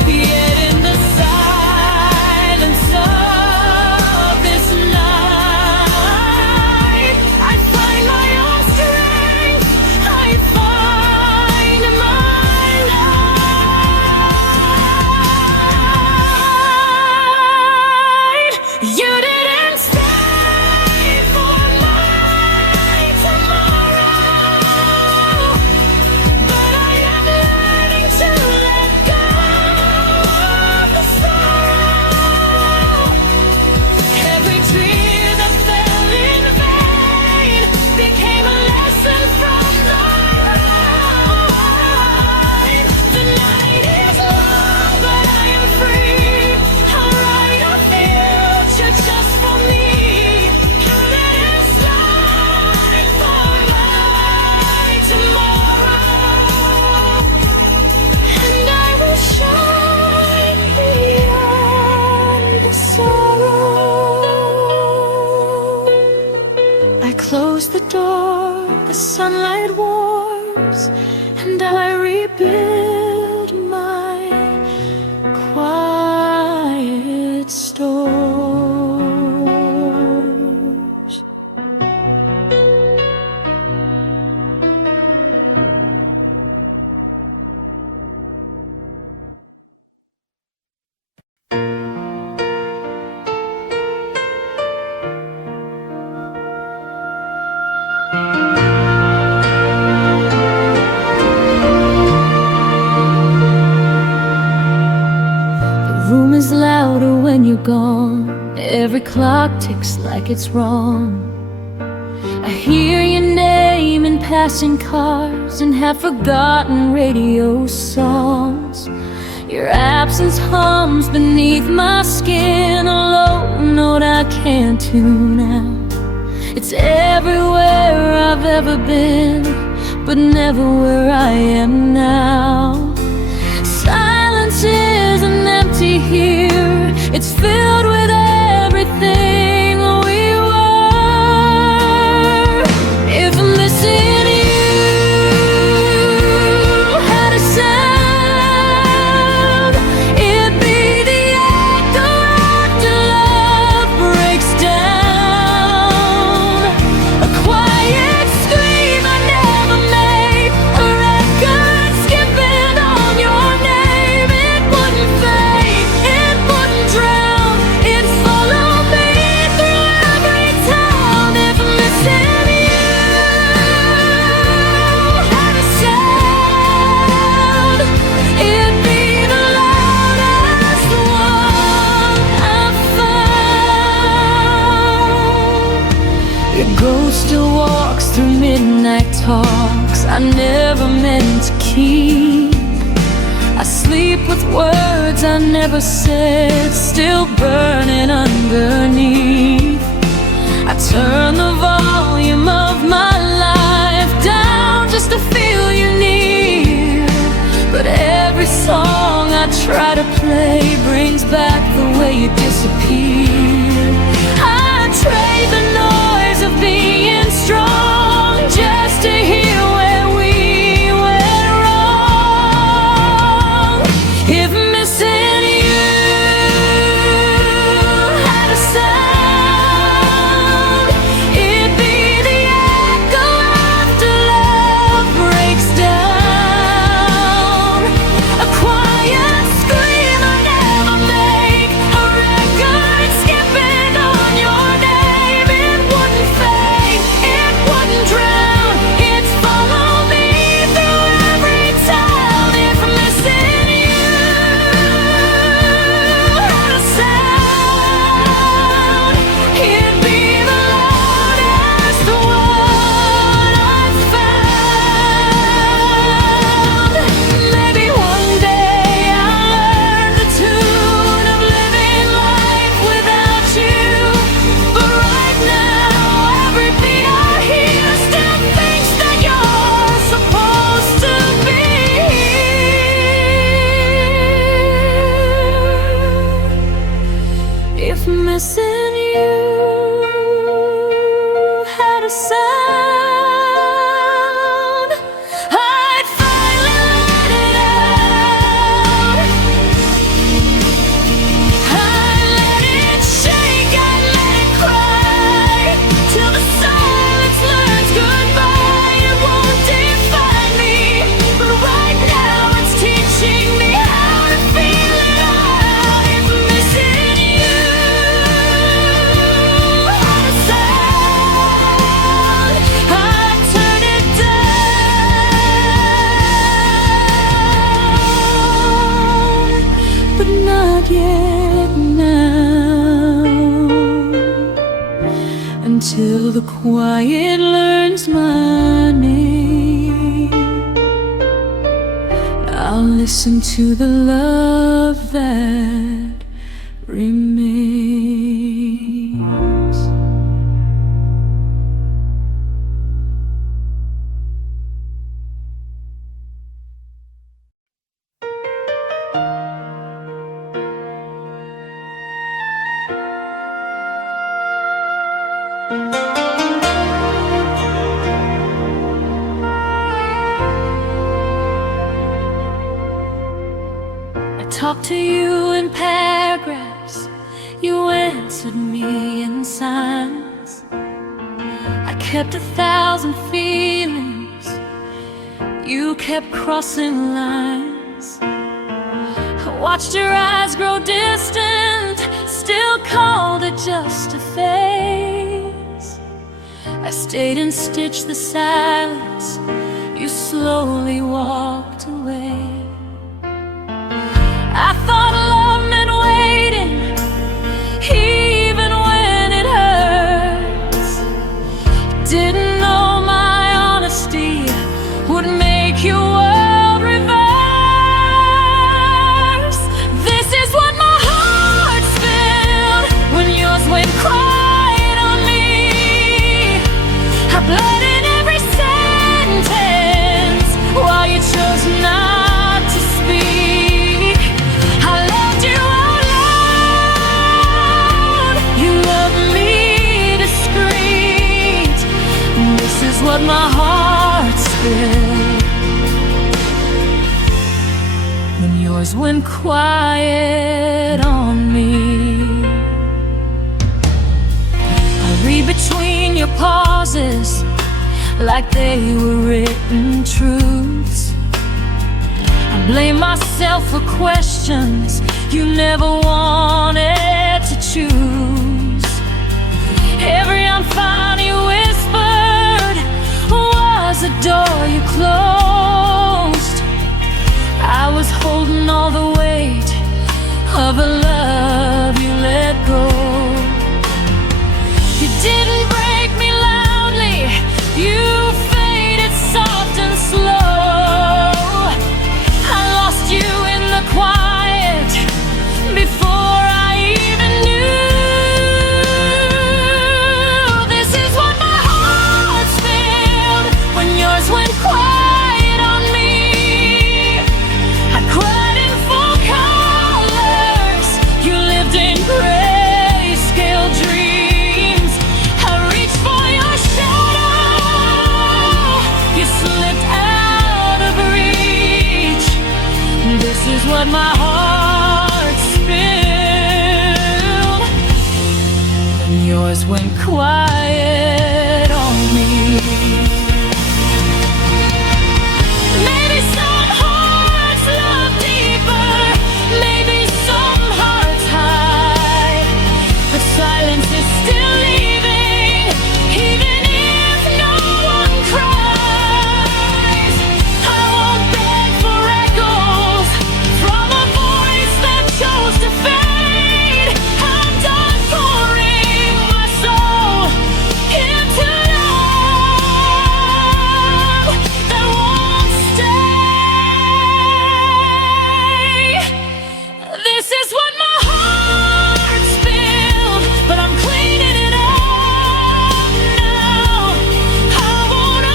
Yet in the silence of this night, I find my own strength. I find my light. You didn't stay for my tomorrow, but I am learning to let go of the sorrow. Every tear that fell in vain became a lesson from the ride. The night is long, but I am free. I'll write a future just for me. You didn't stay for my tomorrow, and I will shine beyond the sorrow. I close the door, the sunlight warms, and I rebuild my quiet stores. The room is louder when you're gone. Every clock ticks like it's wrong. I hear your name in passing cars and have forgotten radio songs. Your absence hums beneath my skin, a low note I can't tune out. It's everywhere I've ever been, but never where I am now. Silence isn't empty here, it's filled with everything we were. If missing you had a sound, it'd be the echo after love breaks down. A quiet scream I never made, a record skipping on your name. It wouldn't fade, it wouldn't drown, it'd follow me through every town. If missing you had a sound, it'd be the loudest one I found. Your ghost still walks through midnight talks I never meant to keep. I sleep with words I never said, still burning underneath. I turn the volume of my life down just to away brings back the way you disappeared. I trade the noise of being strong just to hear where we went wrong. If missing you had a sound, it'd be the echo after love breaks down. A quiet scream I never make, a record skipping on your name. It wouldn't fade, it wouldn't drown, it'd follow me through every town. If missing you had a sound, it'd be the loudest one I've found. Maybe one day I'll learn the tune of living life without you. But right now, every beat I hear still thinks that you're supposed to be here. If missing you had a sound, I'd finally let it out. I'd let it shake, I'd let it cry, till the silence learns goodbye. It won't define me, but right now it's teaching me how to feel it out. If missing you had a sound, I'd turn it down, but not yet now, until the quiet learns my name. I'll listen to the love that remains. I talked to you in paragraphs, you answered me in signs. I kept 1,000 feelings, you kept crossing lines. I watched your eyes grow distant, still called it just a phase. I stayed and stitched the silence, you slowly walked away. I thought love meant waiting, even when it hurts. Didn't know my honesty would make your world reverse. This is what my heart's felt when yours went quiet on me. I bled in every sentence while you chose not to speak. I loved you out loud, you loved me discreet. This is what my heart spilled when yours went quiet on me. I read between your pauses like they were written truths. I blame myself for questions you never wanted to choose. Every unfound you whispered was a door you closed. I was holding all the weight of a love you let go. You didn't break me loudly, you faded soft and slow. I lost you in the quiet before I even knew. This is what my heart's felt when yours went quiet on me. I cried in full color, what my heart spilled, and yours went quiet on me. Maybe some hearts love deeper, maybe some hearts hide, but silence is still leaving, even if no one cries. I won't beg for echoes from a voice that chose to fade. I'm done pouring my soul into love that won't stay. This is what my heart spilled, but I'm cleaning it up now. I won't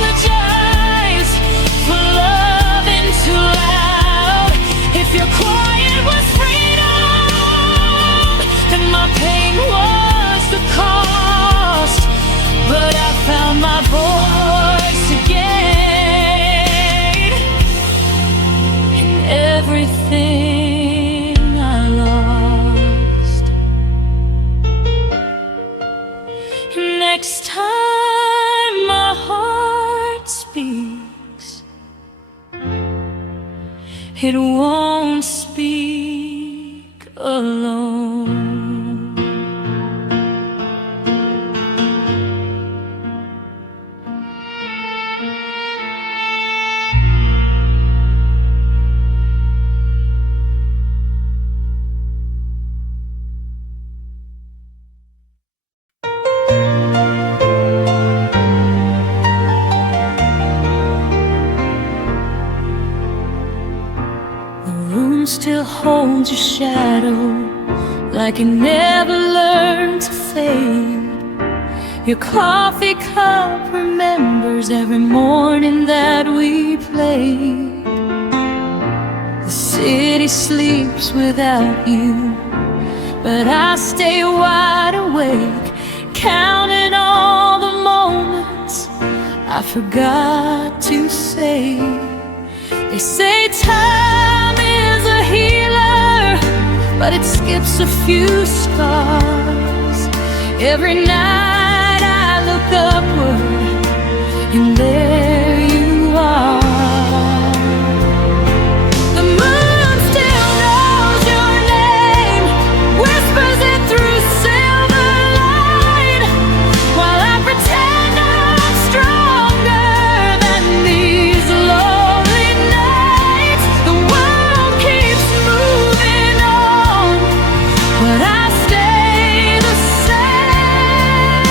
apologize for loving too loud. If your quiet was freedom, then my pain was the cost. But I found my voice again in everything I lost. Next time my heart speaks, it won't speak alone. The room still holds your shadow, like it never learned to fade. Your coffee cup remembers every morning that we played. The city sleeps without you, but I stay wide awake, counting all the moments I forgot to say. They say time is a healer, but it skips a few scars. Every night I look upward, and there you are. The moon still knows your name, whispers it through silver light, while I pretend I'm stronger than these lonely nights. The world keeps moving on, but I stay the same.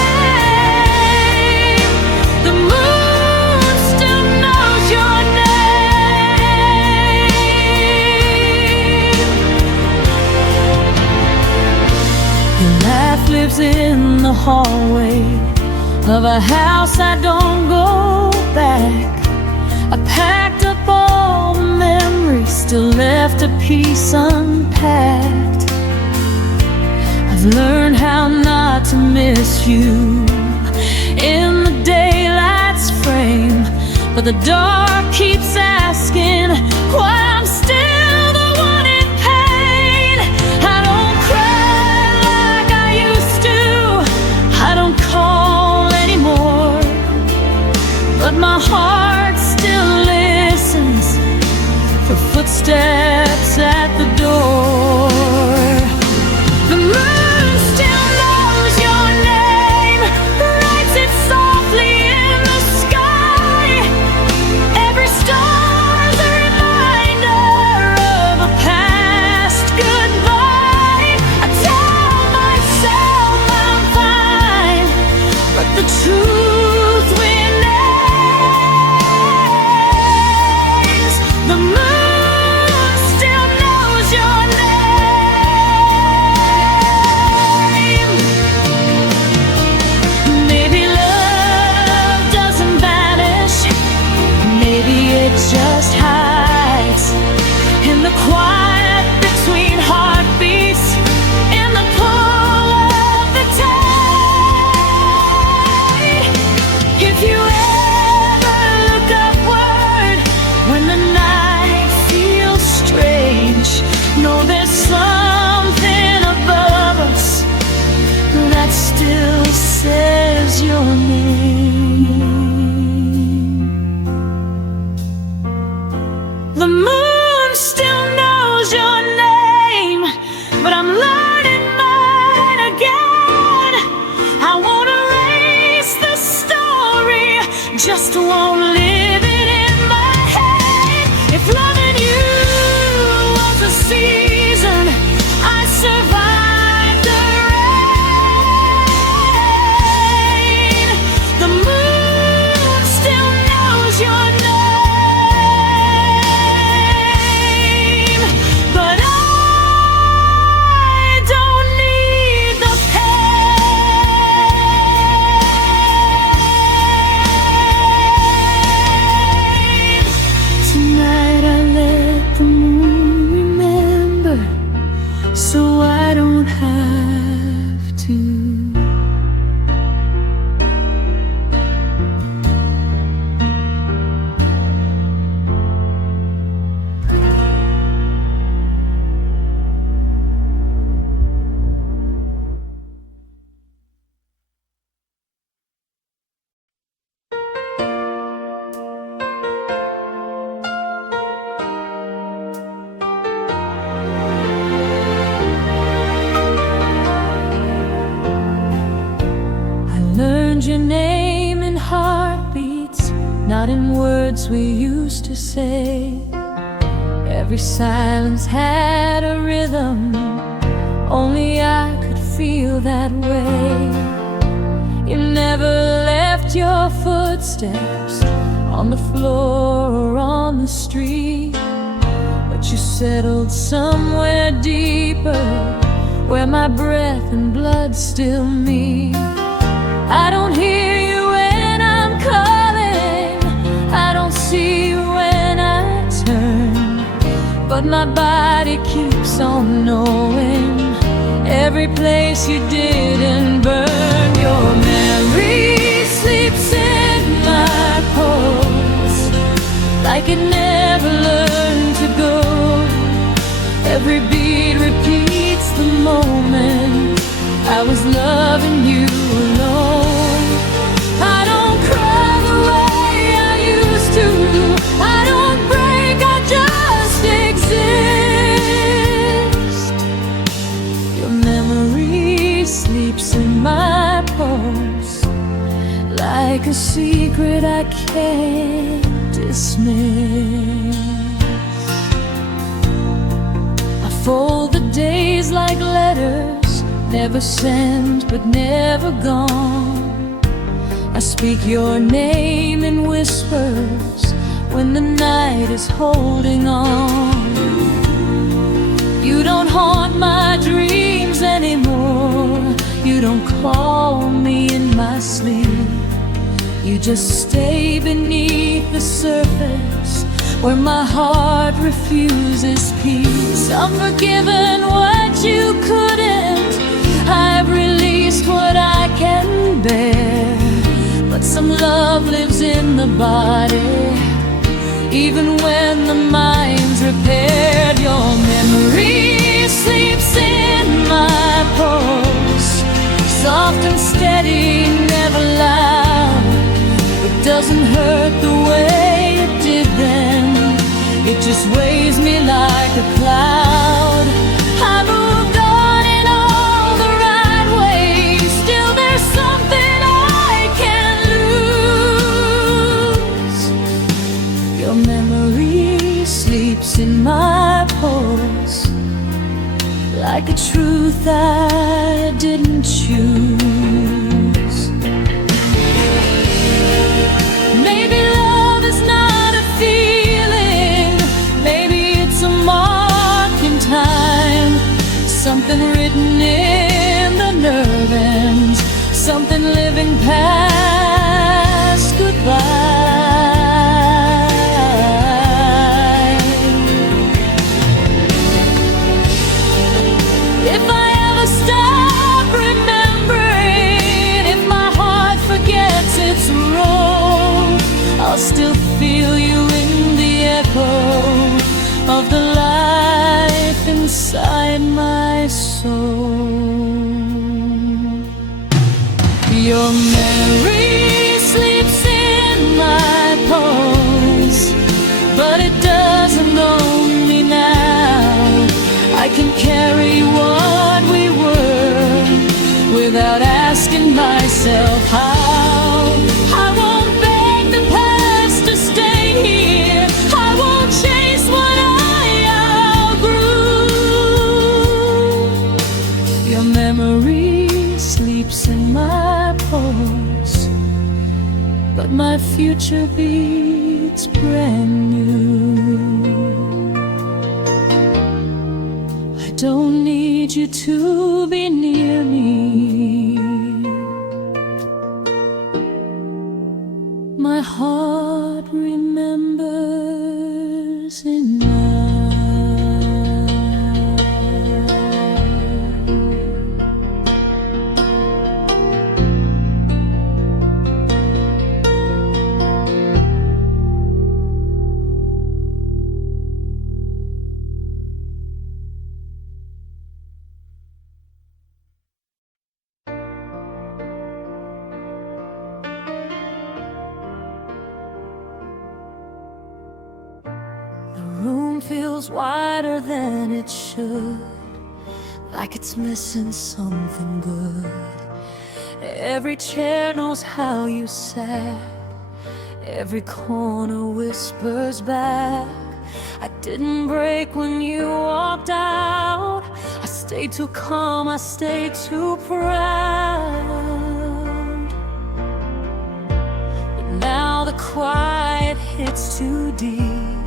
The moon still knows your name. Your laugh lives in the hallway of a house I don't go back. I packed up all the memories, still left a piece unpacked. I've learned how not to miss you in the daylight's frame, but the dark keeps asking why I'm still the one in pain. I don't cry like I used to, I don't call anymore, but my heart still listens for footsteps at the door. The moon still knows your name, writes it softly in the sky. Every star's a reminder words we used to say. Every silence had a rhythm, only I could feel that way. You never left your footsteps on the floor or on the street, but you settled somewhere deeper, where my breath and blood still meet. I don't hear you when I'm calling, I don't see you when I turn, but my body keeps on knowing every place you didn't burn. Your memory sleeps in my pulse, like it never learned to go. Every beat repeats the moment I was loving you alone. I don't cry the way I used to, I don't break, I just exist. Your memory sleeps in my pulse, like a secret I can't dismiss. I fold the days like letters, never sent but never gone. I speak your name in whispers when the night is holding on. You don't haunt my dreams anymore, you don't call me in my sleep. You just stay beneath the surface where my heart refuses peace. I'm forgiven what you couldn't, I've released what I can bear, but some love lives in the body, even when the mind's repaired. Your memory sleeps in my pulse, soft and steady, never loud. It doesn't hurt the way it did then, it just weighs me like a cloud. I moved on in all the right ways, still there's something I can't lose. Your memory sleeps in my pulse, like a truth I didn't choose. Maybe love is not a feeling, maybe it's a mark in time, something written in the nerve ends, something living past goodbye. If I ever stop remembering, if my heart forgets its role, I'll still feel you in the echo of the life inside my soul. Your memory sleeps in my pulse, but it doesn't own me now. I can carry what we were without asking myself how. I won't beg the past to stay here, I won't chase what I outgrew. Your memory sleeps in my pulse, but my future beats brand new. I don't need you to be near me, my heart remembers enough. Feels wider than it should, like it's missing something good. Every chair knows how you sat, Every corner whispers back, I didn't break when you walked out. I stayed too calm, I stayed too proud. But now the quiet hits too deep,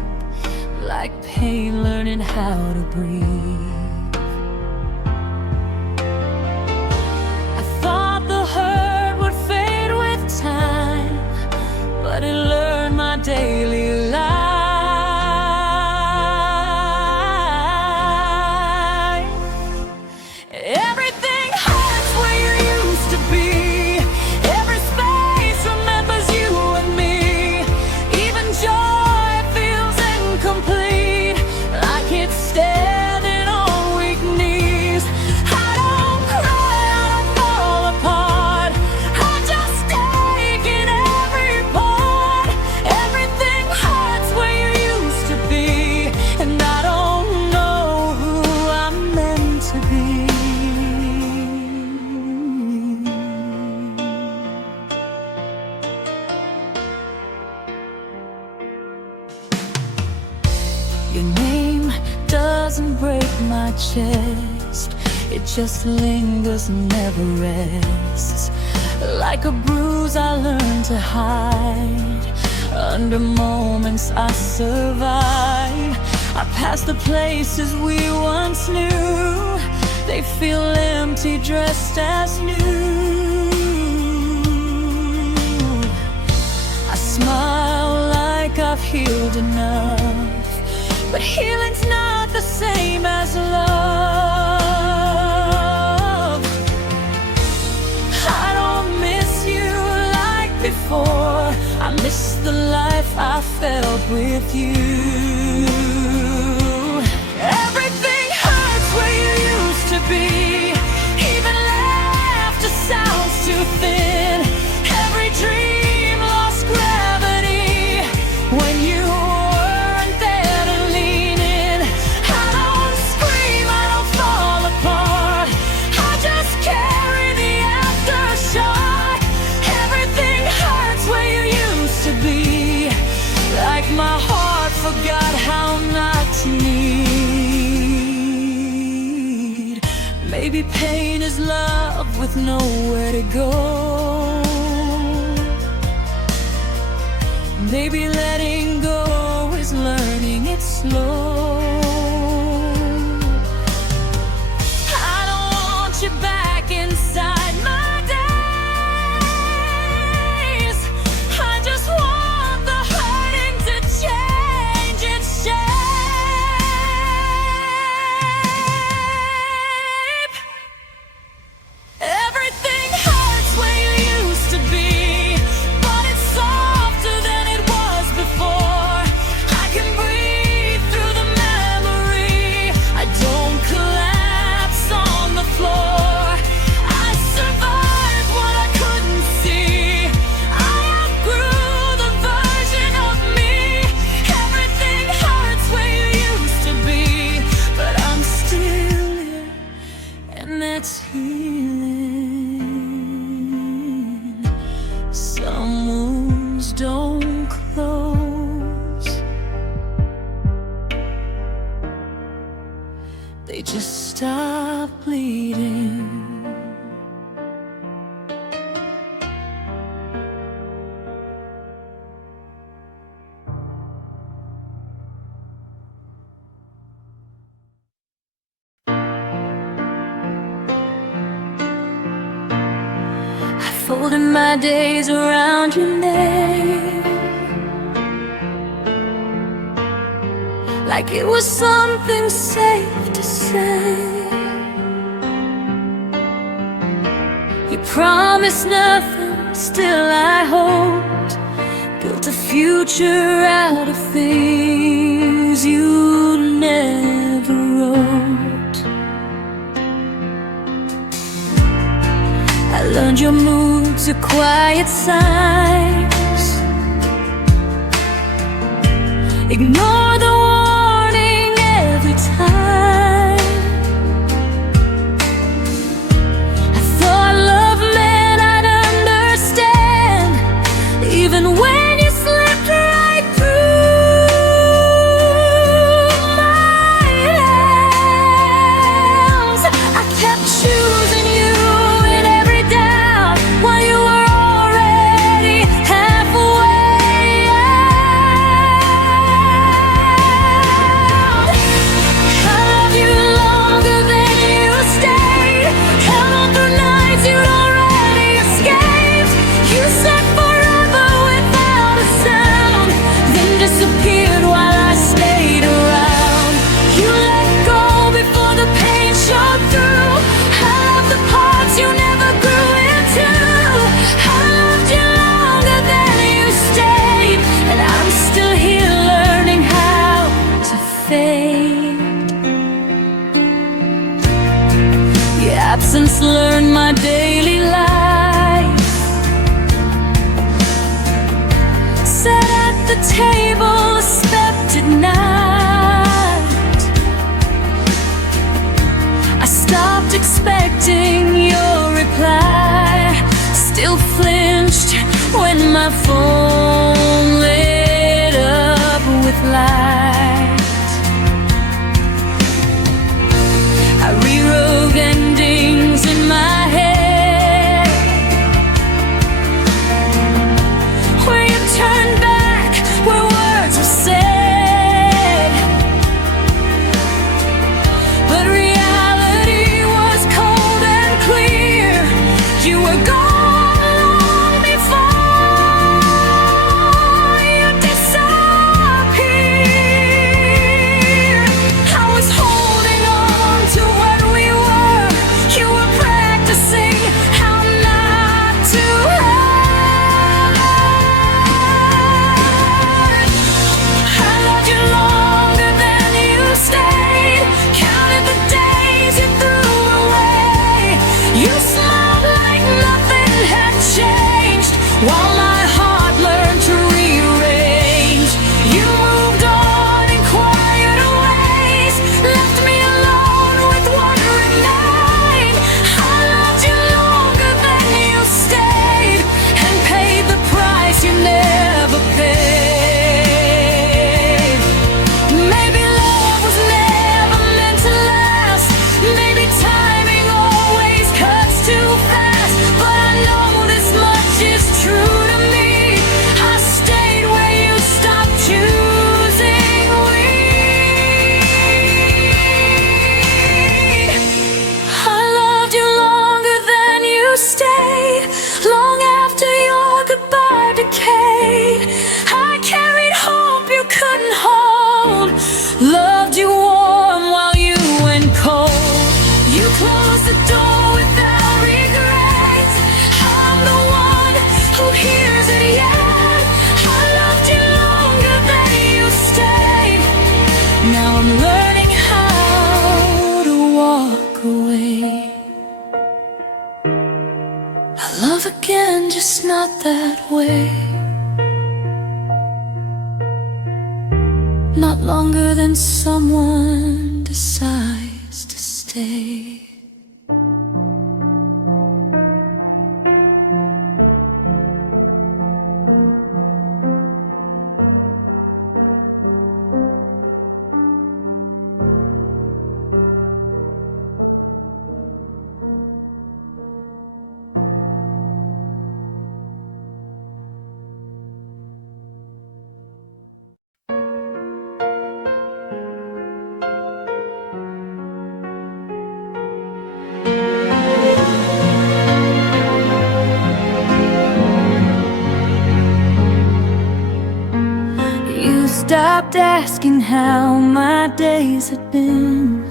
like pain learning how to breathe. I thought the hurt would fade with time, but it learned my daily life. Everything hurts where you used to be. Every space remembers you and me. Even joy feels incomplete, like it's standing on weak knees. I don't cry, I don't fall apart, I just take in every part. Everything hurts where you used to be, and I don't know who I'm meant to be. Your name doesn't break my chest, it just lingers and never rests. Like a bruise I learned to hide under moments I survive. I pass the places we once knew, they feel empty dressed as new. I smile like I've healed enough, but healing's not the same as love. I don't miss you like before, I miss the life I felt with you. Everything hurts where you used to be, even laughter sounds too thin. Every dream lost gravity when you weren't there to lean in. I don't scream, I don't fall apart, I just carry the aftershock. Everything hurts where you used to be, like my heart forgot how not to need. Maybe pain is love with nowhere to go. Maybe letting go is learning it slow. I don't want you back inside my days, I just want the hurting to change its shape. Everything hurts where you used to be, but it's softer than it was before. I can breathe through the memory, I don't collapse on the floor. I survived what I couldn't see, I outgrew the version of me. Everything hurts where you used to be, but I'm still here, and that's healing. Some wounds don't close, they just stop bleeding. I folded my days around your name, like it was something safe to say. You promised nothing, still I hoped. Built a future out of things you never wrote. I learned your moods are quiet signs. Ignore the warning every time. I thought love meant I'd understand, even when you slept. Absence learned my daily life. Sat at the table, expected night. I stopped expecting your reply. Still flinched when my phone lit up with light. I rewrote endings in my head, where you turned back, where words were said. But reality was cold and clear. You were gone long before you disappeared. I was holding on to what we were. You were practicing how not to hurt. I loved you longer than you stayed. Counted the days you threw away. You smiled like nothing had changed, while my heart learned to rearrange. You moved on in quieter ways, left me alone with what remained. I loved you longer than you stayed, and paid the price you never paid. Maybe love was never meant to last. Maybe timing always cuts too fast. But I know this much is true to me. I stayed where you stopped choosing we. I loved you longer than you stayed, long after your goodbye decayed. I carried hope you couldn't hold, loved you warm while you went cold. You closed the door without regret. I'm the one who hears it yet. I loved you longer than you stayed. Now I'm learning how to walk away. I love again, just not that way. Not longer than someone decides to stay. You stopped asking how my days had been,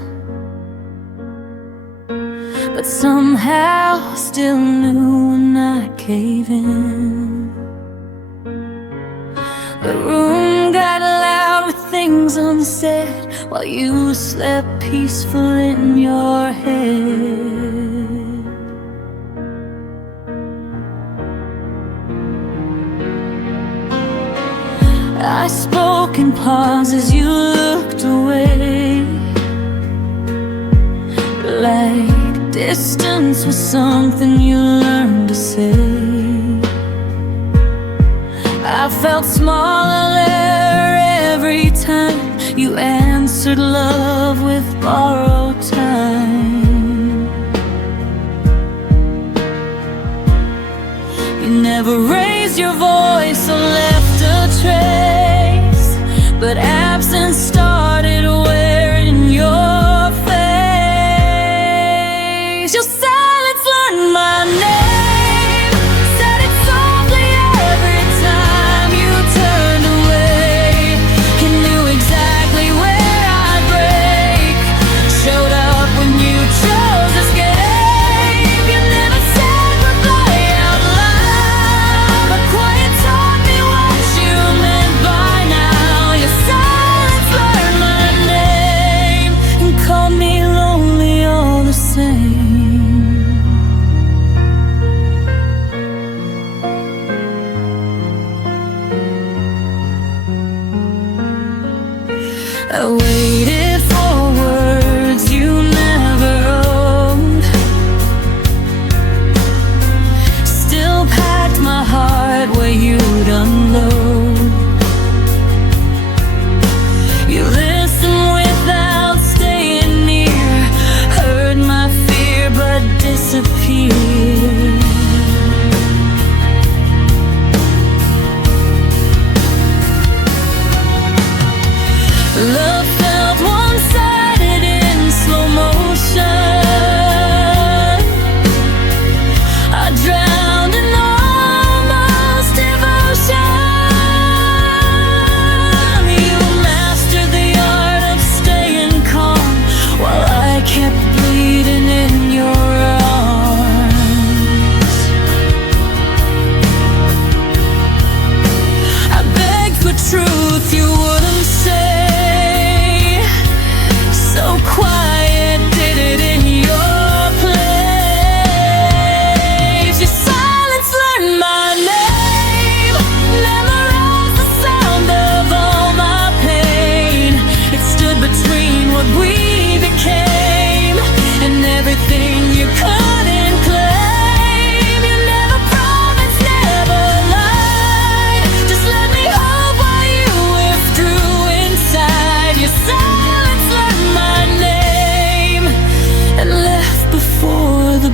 but somehow still knew when I gave in. The room got loud with things unsaid, while you slept peaceful in your head. I spoke in pauses, you looked away, like distance was something you learned to say. I felt smaller every time you answered love with borrowed time. You never raised your voice or left a trace, but absence started wearing your face. Your silence learned my name, said it softly every time you turned away. You knew exactly where I'd break, showed up when you chose escape. You never said goodbye out loud, but quiet taught me what you meant by now. Your silence learned my name and called me lonely all the same.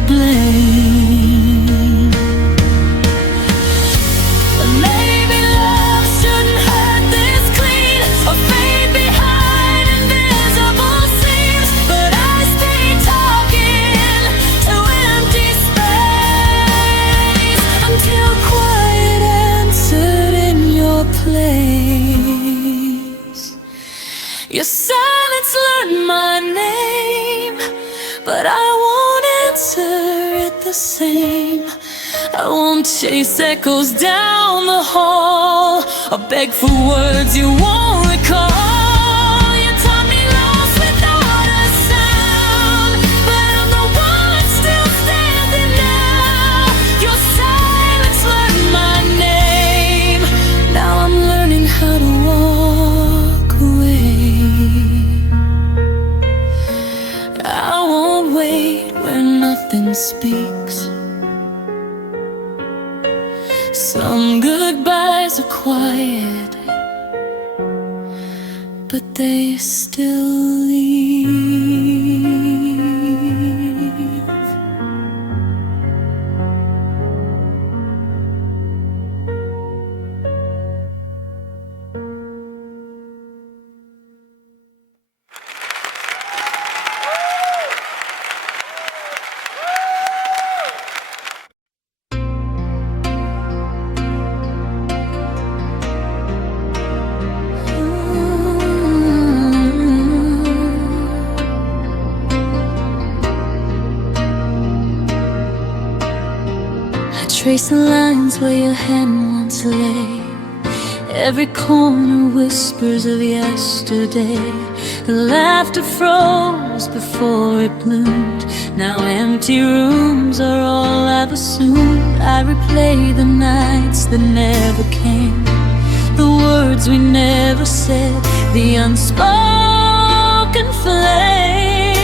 blame. But maybe love shouldn't hurt this clean or fade behind invisible seams. But I stay talking to empty space until quiet answered in your place. Your silence learned my name, but I won't answer it the same. I won't chase echoes down the hall or beg for words you won't recall. You taught me lost without a sound, but I'm the one still standing now. Your silence learned my name. Now I'm learning how to walk away. I won't wait where nothing speaks. Some goodbyes are quiet, but they still leave. Trace the lines where your hand once lay. Every corner whispers of yesterday. The laughter froze before it bloomed. Now empty rooms are all I've assumed. I replay the nights that never came, the words we never said, the unspoken flame.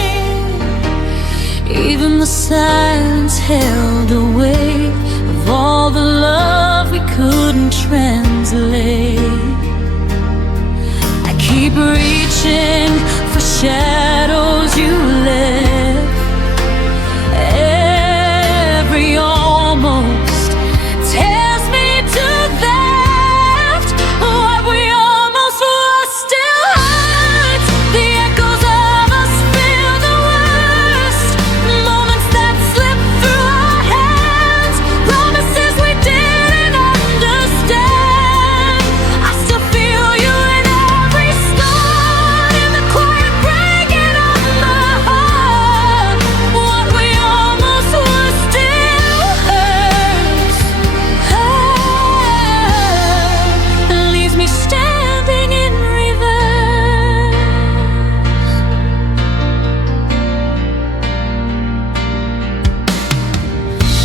Even the silence held a weight of all the love we couldn't translate. I keep reaching for shadows you left. Every almost tears me to that. What we almost were still hurts. The echoes of us feel the worst. Moments that slip through our hands, promises we didn't understand. I still feel you in every storm, in the quiet breaking of my heart. What we almost were still hurts. And leaves me standing in reverse.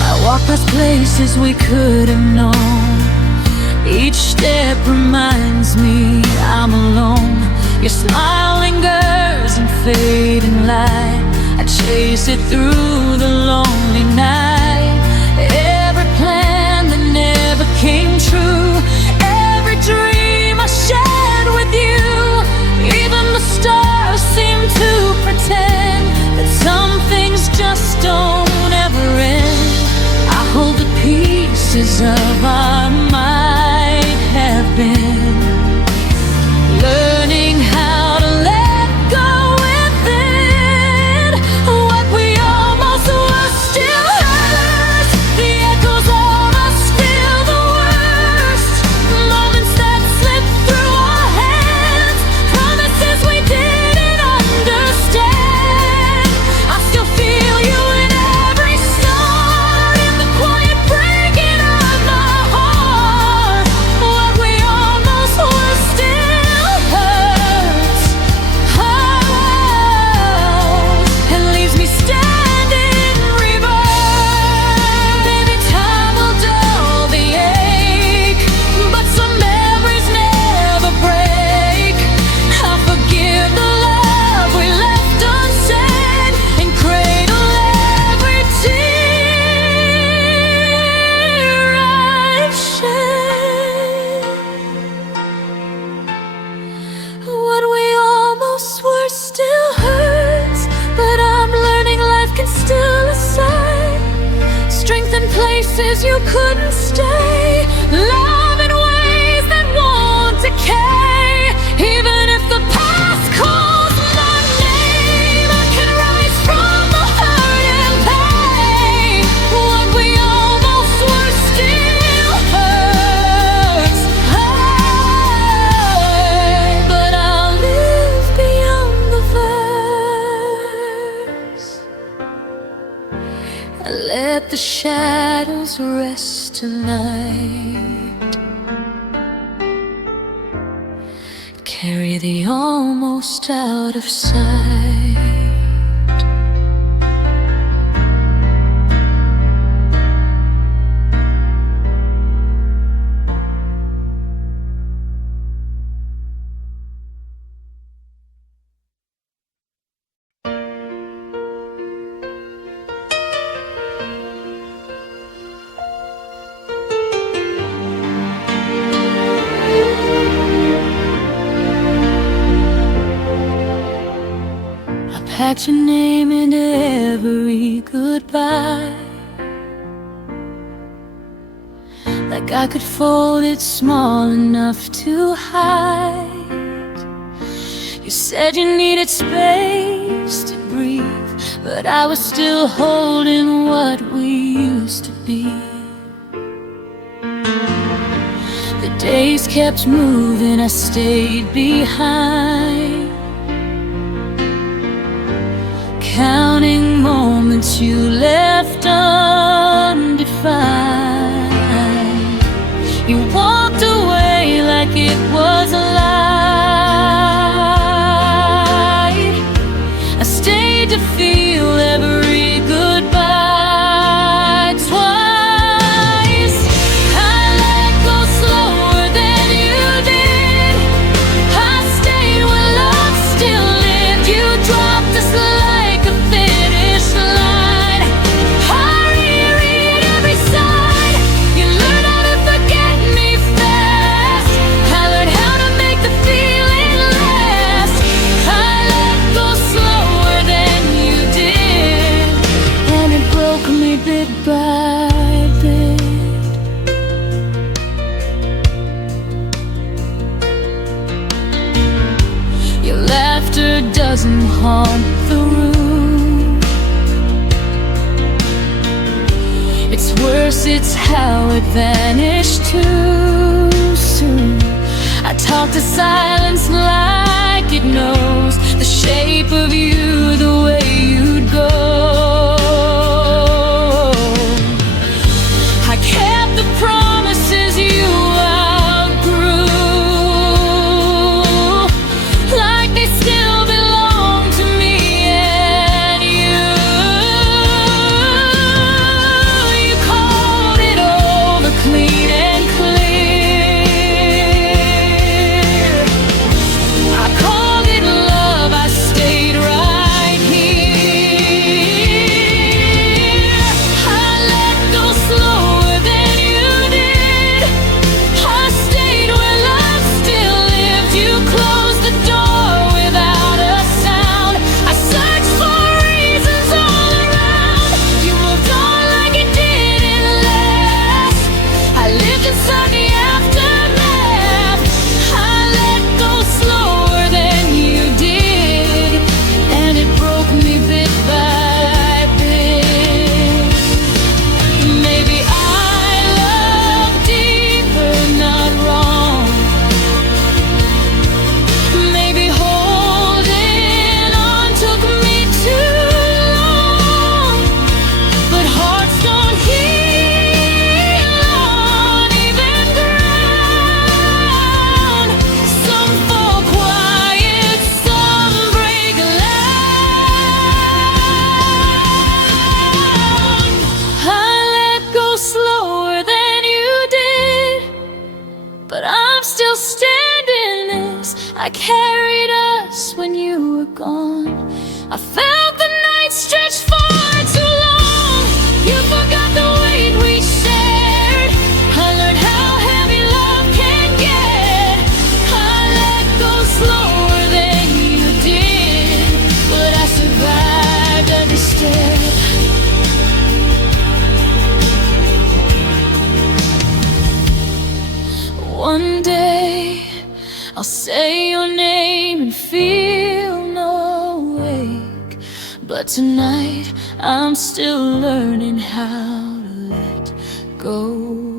I walk past places we could have known. Each step reminds me I'm alone. Your smile lingers in fading light. I chase it through the lonely night. Every plan that never came true, every dream I shared with you. Even the stars seem to pretend that some things just don't ever end. I hold the pieces of our might have been, learning how to let go within. What we almost were still hurts. The echoes of us feel the worst. Moments that slip through our hands, promises we didn't understand. I still feel you in every storm, in the quiet breaking of my heart. promises you couldn't stay. Love in ways that won't decay. Even if the past calls my name, I can rise from the hurt and pain. What we almost were still hurts. But I'll live beyond the verse. I let the shadows rest tonight. Carry the almost out of sight. Packed your name into every goodbye, like I could fold it small enough to hide. You said you needed space to breathe, but I was still holding what we used to be. The days kept moving, I stayed behind, counting moments you left undefined. You walked away like it was a lie. I stayed to feel every goodbye twice. I let go slower than you did. I stayed when love still lived. You dropped us like a finish line. I reread every side. You learned how to forget me fast. I learned how to make the feeling last. I let go slower than you did, and it broke me bit by bit. Your laughter doesn't haunt the room. It's worse, it's how it vanished too soon. I talk to silence like it knows the shape of you, the way you'd go. I kept the promises you outgrew, like they still belong to me and you. You called it over clean and clear. I called it love, I stayed right here. But tonight I'm still learning how to let go.